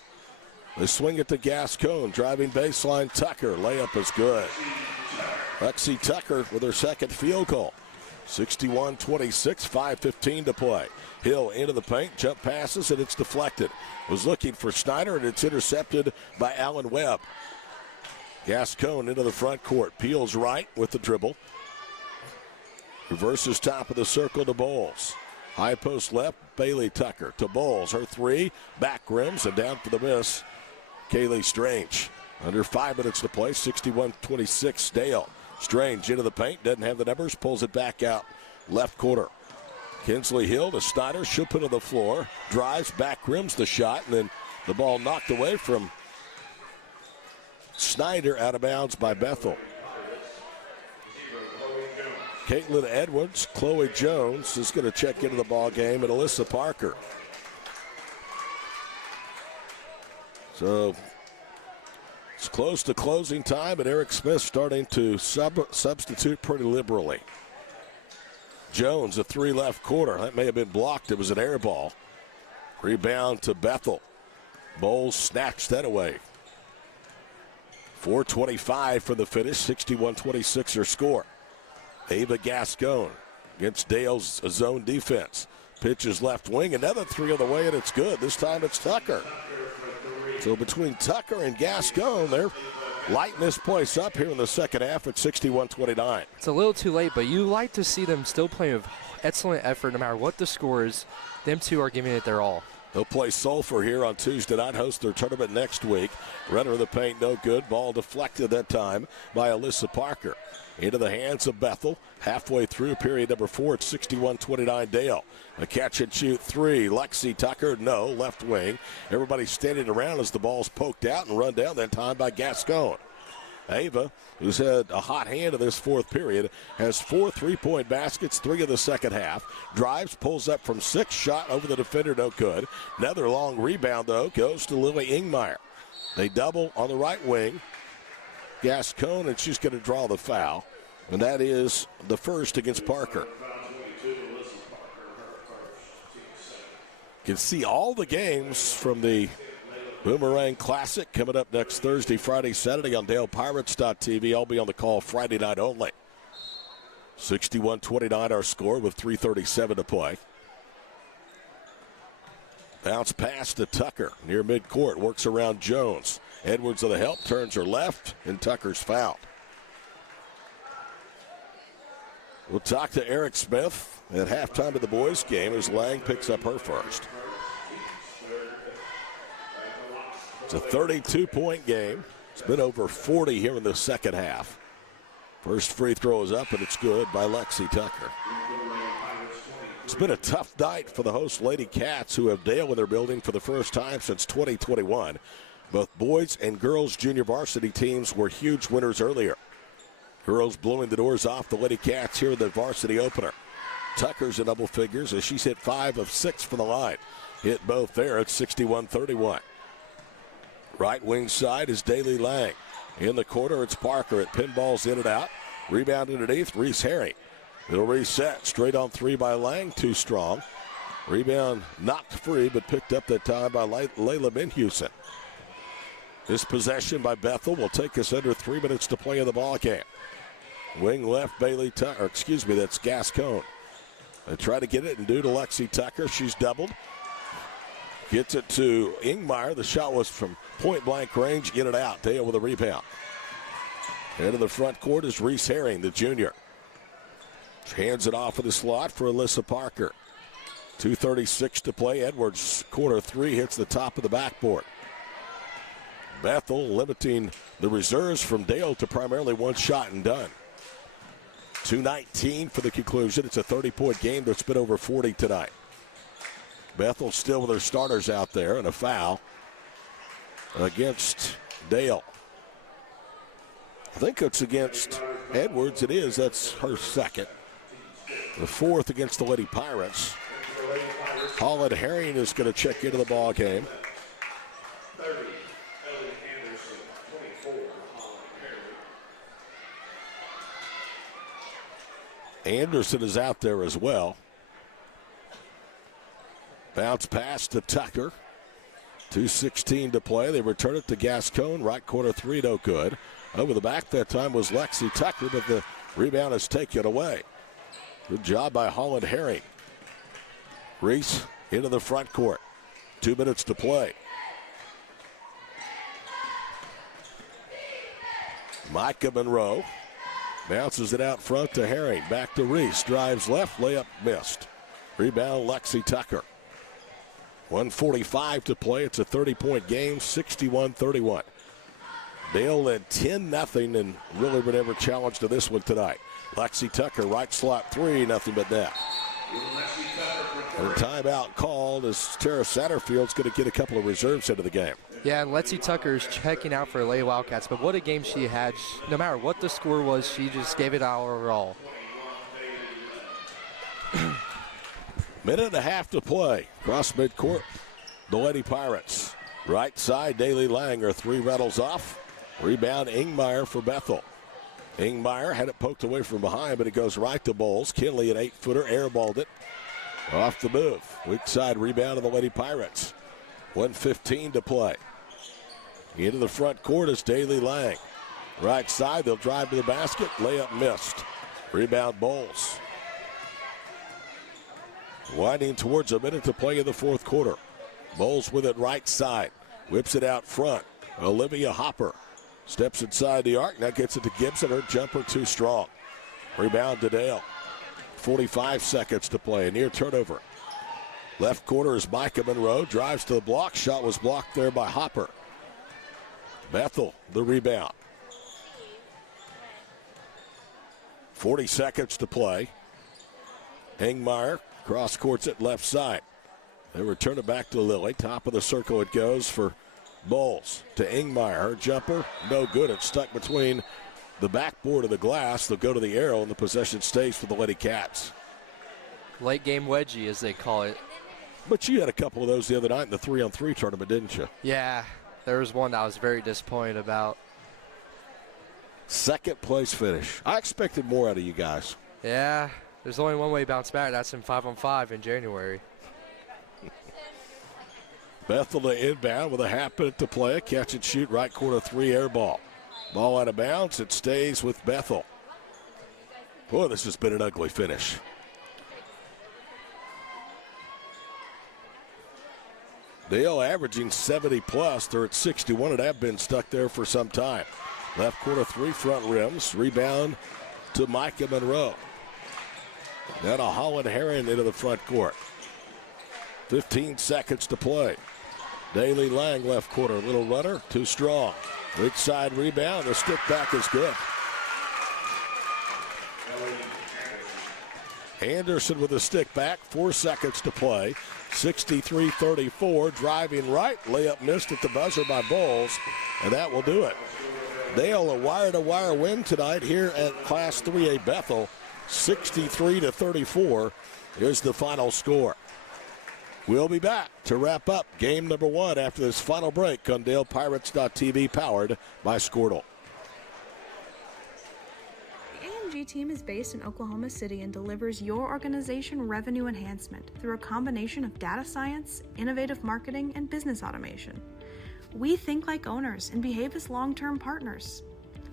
They swing it to Gascon, driving baseline Tucker. Layup is good. Lexi Tucker with her second field goal. 61-26, 5:15 to play. Hill into the paint, jump passes, and it's deflected. Was looking for Snyder, and it's intercepted by Allen Webb. Gascon into the front court. Peels right with the dribble. Reverses top of the circle to Bowles. High post left, Bailey Tucker to Bowles. Her 3, back rims, and down for the miss, Kaylee Strange. Under 5 minutes to play, 61-26 Dale. Strange into the paint, doesn't have the numbers, pulls it back out left corner. Kinsley Hill to Snyder, she'll put it on the floor, drives, back rims the shot, and then the ball knocked away from Snyder, out of bounds by Bethel. Caitlin Edwards, Chloe Jones is going to check into the ball game, and Alyssa Parker. So it's close to closing time, and Eric Smith starting to substitute pretty liberally. Jones, a 3 left corner. That may have been blocked. It was an air ball. Rebound to Bethel. Bowles snatched that away. 4:25 for the finish, 61-26 her score. Ava Gascon against Dale's zone defense. Pitches left wing, another 3 on the way, and it's good. This time it's Tucker. So between Tucker and Gascon, they're lighting this place up here in the second half at 61-29. It's a little too late, but you like to see them still playing with excellent effort no matter what the score is. Them two are giving it their all. They'll play Sulphur here on Tuesday night, host their tournament next week. Runner of the paint, no good. Ball deflected that time by Alyssa Parker. Into the hands of Bethel. Halfway through period number 4, it's 61-29 Dale. A catch and shoot 3. Lexi Tucker, no, left wing. Everybody standing around as the ball's poked out and run down that time by Gascon. Ava, who's had a hot hand in this fourth period, has 4 3-point baskets, 3 in the second half. Drives, pulls up from 6, shot over the defender, no good. Another long rebound, though, goes to Lily Ingmeyer. They double on the right wing. Gascon, and she's going to draw the foul, and that is the first against Parker. You can see all the games from the Boomerang Classic coming up next Thursday, Friday, Saturday on DalePirates.tv. I'll be on the call Friday night only. 61-29 our score with 3:37 to play. Bounce pass to Tucker near midcourt, works around Jones. Edwards of the help, turns her left, and Tucker's fouled. We'll talk to Eric Smith at halftime of the boys' game as Lang picks up her first. It's a 32-point game. It's been over 40 here in the second half. First free throw is up, and it's good by Lexi Tucker. It's been a tough night for the host Lady Cats, who have Dale in their building for the first time since 2021. Both boys and girls junior varsity teams were huge winners earlier. Girls blowing the doors off the Lady Cats here in the varsity opener. Tucker's in double figures as she's hit 5 of 6 from the line. Hit both there at 61-31. Right wing side is Daly Lang. In the corner, it's Parker. It pinballs in and out. Rebound underneath, Reese Herring. It'll reset. Straight on 3 by Lang, too strong. Rebound knocked free, but picked up that time by Layla Minhusen. This possession by Bethel will take us under 3 minutes to play in the ball game. Wing left, that's Gascon. They try to get it and do to Lexi Tucker. She's doubled. Gets it to Ingmeyer. The shot was from point-blank range. In and out. Dale with a rebound. Into the front court is Reese Herring, the junior. Hands it off in the slot for Alyssa Parker. 2:36 to play. Edwards, corner 3, hits the top of the backboard. Bethel limiting the reserves from Dale to primarily one shot and done. 2:19 for the conclusion. It's a 30-point game that's been over 40 tonight. Bethel still with their starters out there, and a foul against Dale. I think it's against Edwards. It is. That's her second. The fourth against the Lady Pirates. Holland Herring is going to check into the ball game. Anderson is out there as well. Bounce pass to Tucker. 2:16 to play. They return it to Gascon. Right corner 3, no good. Over the back that time was Lexi Tucker, but the rebound is taken away. Good job by Holland Herring. Reese into the front court. 2 minutes to play. Micah Monroe bounces it out front to Herring. Back to Reese. Drives left. Layup missed. Rebound Lexi Tucker. 1:45 to play. It's a 30-point game. 61-31. Dale led 10-0 and really were never challenged to this one tonight. Lexi Tucker, right slot 3, nothing but net. Her timeout called as Tara Satterfield's going to get a couple of reserves into the game. Yeah, and Lexi Tucker's checking out for Lady Wildcats, but what a game she had. No matter what the score was, she just gave it our all. Minute and a half to play. Cross midcourt, the Lady Pirates. Right side, Daly Lang, her 3 rattles off. Rebound, Ingmeyer for Bethel. Ingmeyer had it poked away from behind, but it goes right to Bowles. Kinley, an 8-footer, airballed it. Off the move. Weak side rebound of the Lady Pirates. 1:15 to play. Into the front court is Daly Lang. Right side, they'll drive to the basket. Layup missed. Rebound Bowles. Winding towards a minute to play in the fourth quarter. Bowles with it right side. Whips it out front. Olivia Hopper steps inside the arc. Now gets it to Gibson. Her jumper too strong. Rebound to Dale. 45 seconds to play. A near turnover. Left corner is Micah Monroe. Drives to the block. Shot was blocked there by Hopper. Bethel, the rebound. 40 seconds to play. Ingmeyer cross courts it left side. They return it back to Lilly. Top of the circle it goes for Bowles to Ingmeyer. Her jumper, no good. It's stuck between the backboard of the glass. They'll go to the arrow, and the possession stays for the Lady Cats. Late game wedgie, as they call it. But you had a couple of those the other night in the 3-on-3 tournament, didn't you? Yeah, there was one that I was very disappointed about. Second place finish. I expected more out of you guys. Yeah, there's only one way to bounce back. That's in 5-on-5 in January. Bethel to inbound with a half minute to play. Catch and shoot, right corner 3, air ball. Ball out of bounds. It stays with Bethel. Boy, this has been an ugly finish. Dale averaging 70 plus. They're at 61 and have been stuck there for some time. Left corner 3, front rims. Rebound to Micah Monroe. Then a Holland Herring into the front court. 15 seconds to play. Daly Lang left corner. Little runner, too strong. Weak side rebound. The stick back is good. Anderson with a stick back, 4 seconds to play. 63-34, driving right. Layup missed at the buzzer by Bowles, and that will do it. Dale, a wire-to-wire win tonight here at Class 3A Bethel. 63-34 is the final score. We'll be back to wrap up game number 1 after this final break on DalePirates.tv, powered by Squirtle. The AMG team is based in Oklahoma City and delivers your organization revenue enhancement through a combination of data science, innovative marketing, and business automation. We think like owners and behave as long-term partners.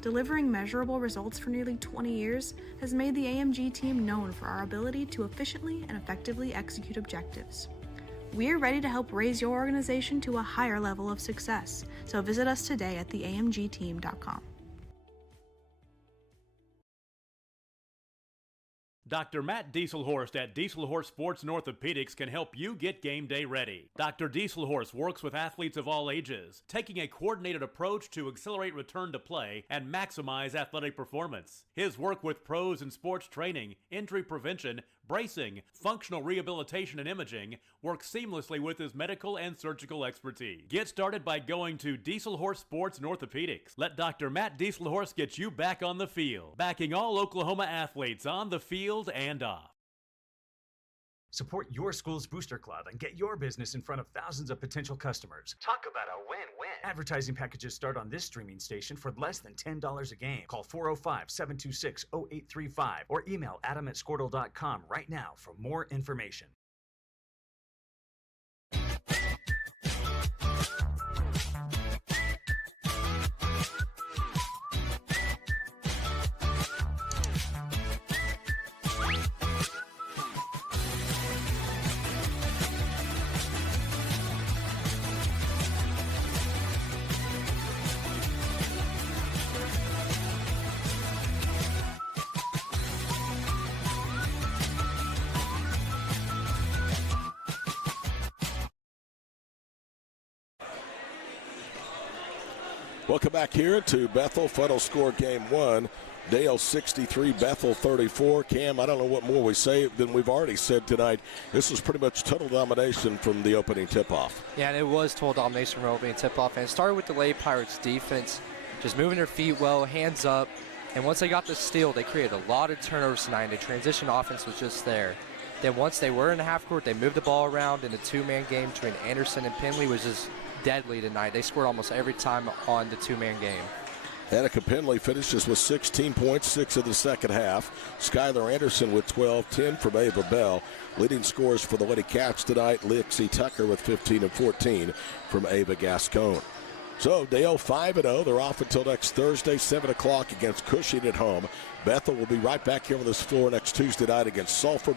Delivering measurable results for nearly 20 years has made the AMG team known for our ability to efficiently and effectively execute objectives. We're ready to help raise your organization to a higher level of success, so visit us today at theamgteam.com. Dr. Matt Dieselhorst at Dieselhorst Sports and Orthopedics can help you get game day ready. Dr. Dieselhorst works with athletes of all ages, taking a coordinated approach to accelerate return to play and maximize athletic performance. His work with pros in sports training, injury prevention, bracing, functional rehabilitation, and imaging works seamlessly with his medical and surgical expertise. Get started by going to Dieselhorst Sports and Orthopedics. Let Dr. Matt Dieselhorst get you back on the field, backing all Oklahoma athletes on the field and off. Support your school's booster club and get your business in front of thousands of potential customers. Talk about a win-win. Advertising packages start on this streaming station for less than $10 a game. Call 405-726-0835 or email adam@squirtle.com right now for more information. Welcome back here to Bethel. Final score game 1. Dale 63, Bethel 34. Cam, I don't know what more we say than we've already said tonight. This was pretty much total domination from the opening tip-off. Yeah, and it was total domination from the opening tip-off. And it started with the Lady Pirates defense, just moving their feet well, hands up. And once they got the steal, they created a lot of turnovers tonight. The transition offense was just there. Then once they were in the half court, they moved the ball around in a two-man game between Anderson and Penley, was just deadly tonight. They scored almost every time on the two-man game. Annika Penley finishes with 16 points, 6 in the second half. Skylar Anderson with 12, 10 from Ava Bell. Leading scorers for the Lady Cats tonight, Lexi Tucker with 15 and 14 from Ava Gascon. So Dale 5-0. They're off until next Thursday, 7 o'clock against Cushing at home. Bethel will be right back here on this floor next Tuesday night against Sulphur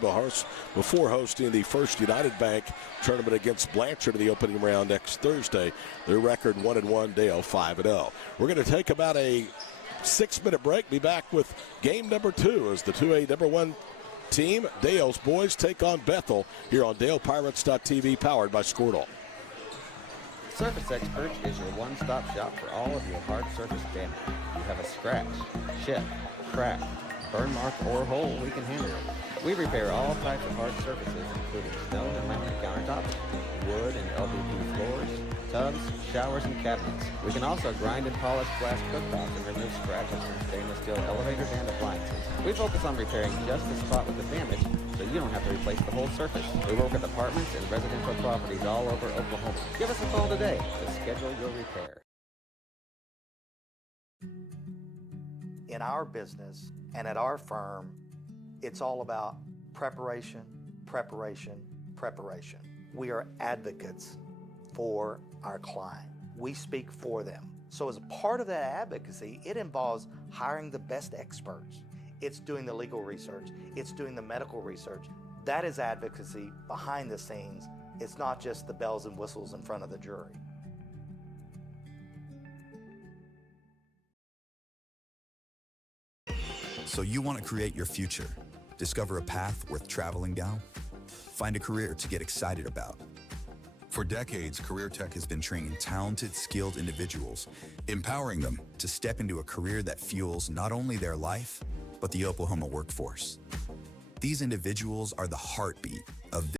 before hosting the First United Bank tournament against Blanchard in the opening round next Thursday. Their record 1-1, Dale 5-0. We're going to take about a 6-minute break. Be back with game number 2 as the 2A number 1 team, Dale's boys, take on Bethel here on DalePirates.tv, powered by Squirtle. Surface Experts is your one-stop shop for all of your hard surface damage. If you have a scratch, chip, crack, burn mark, or hole, we can handle it. We repair all types of hard surfaces, including stone and laminate countertops, wood and LVP floors, tubs, showers, and cabinets. We can also grind and polish glass cooktops and remove scratches from stainless steel elevators and appliances. We focus on repairing just the spot with the damage, so you don't have to replace the whole surface. We work with apartments and residential properties all over Oklahoma. Give us a call today to schedule your repair. In our business and at our firm, it's all about preparation, preparation, preparation. We are advocates for our client. We speak for them. So as a part of that advocacy, it involves hiring the best experts. It's doing the legal research. It's doing the medical research. That is advocacy behind the scenes. It's not just the bells and whistles in front of the jury. So you want to create your future, discover a path worth traveling down, find a career to get excited about. For decades, Career Tech has been training talented, skilled individuals, empowering them to step into a career that fuels not only their life, but the Oklahoma workforce. These individuals are the heartbeat of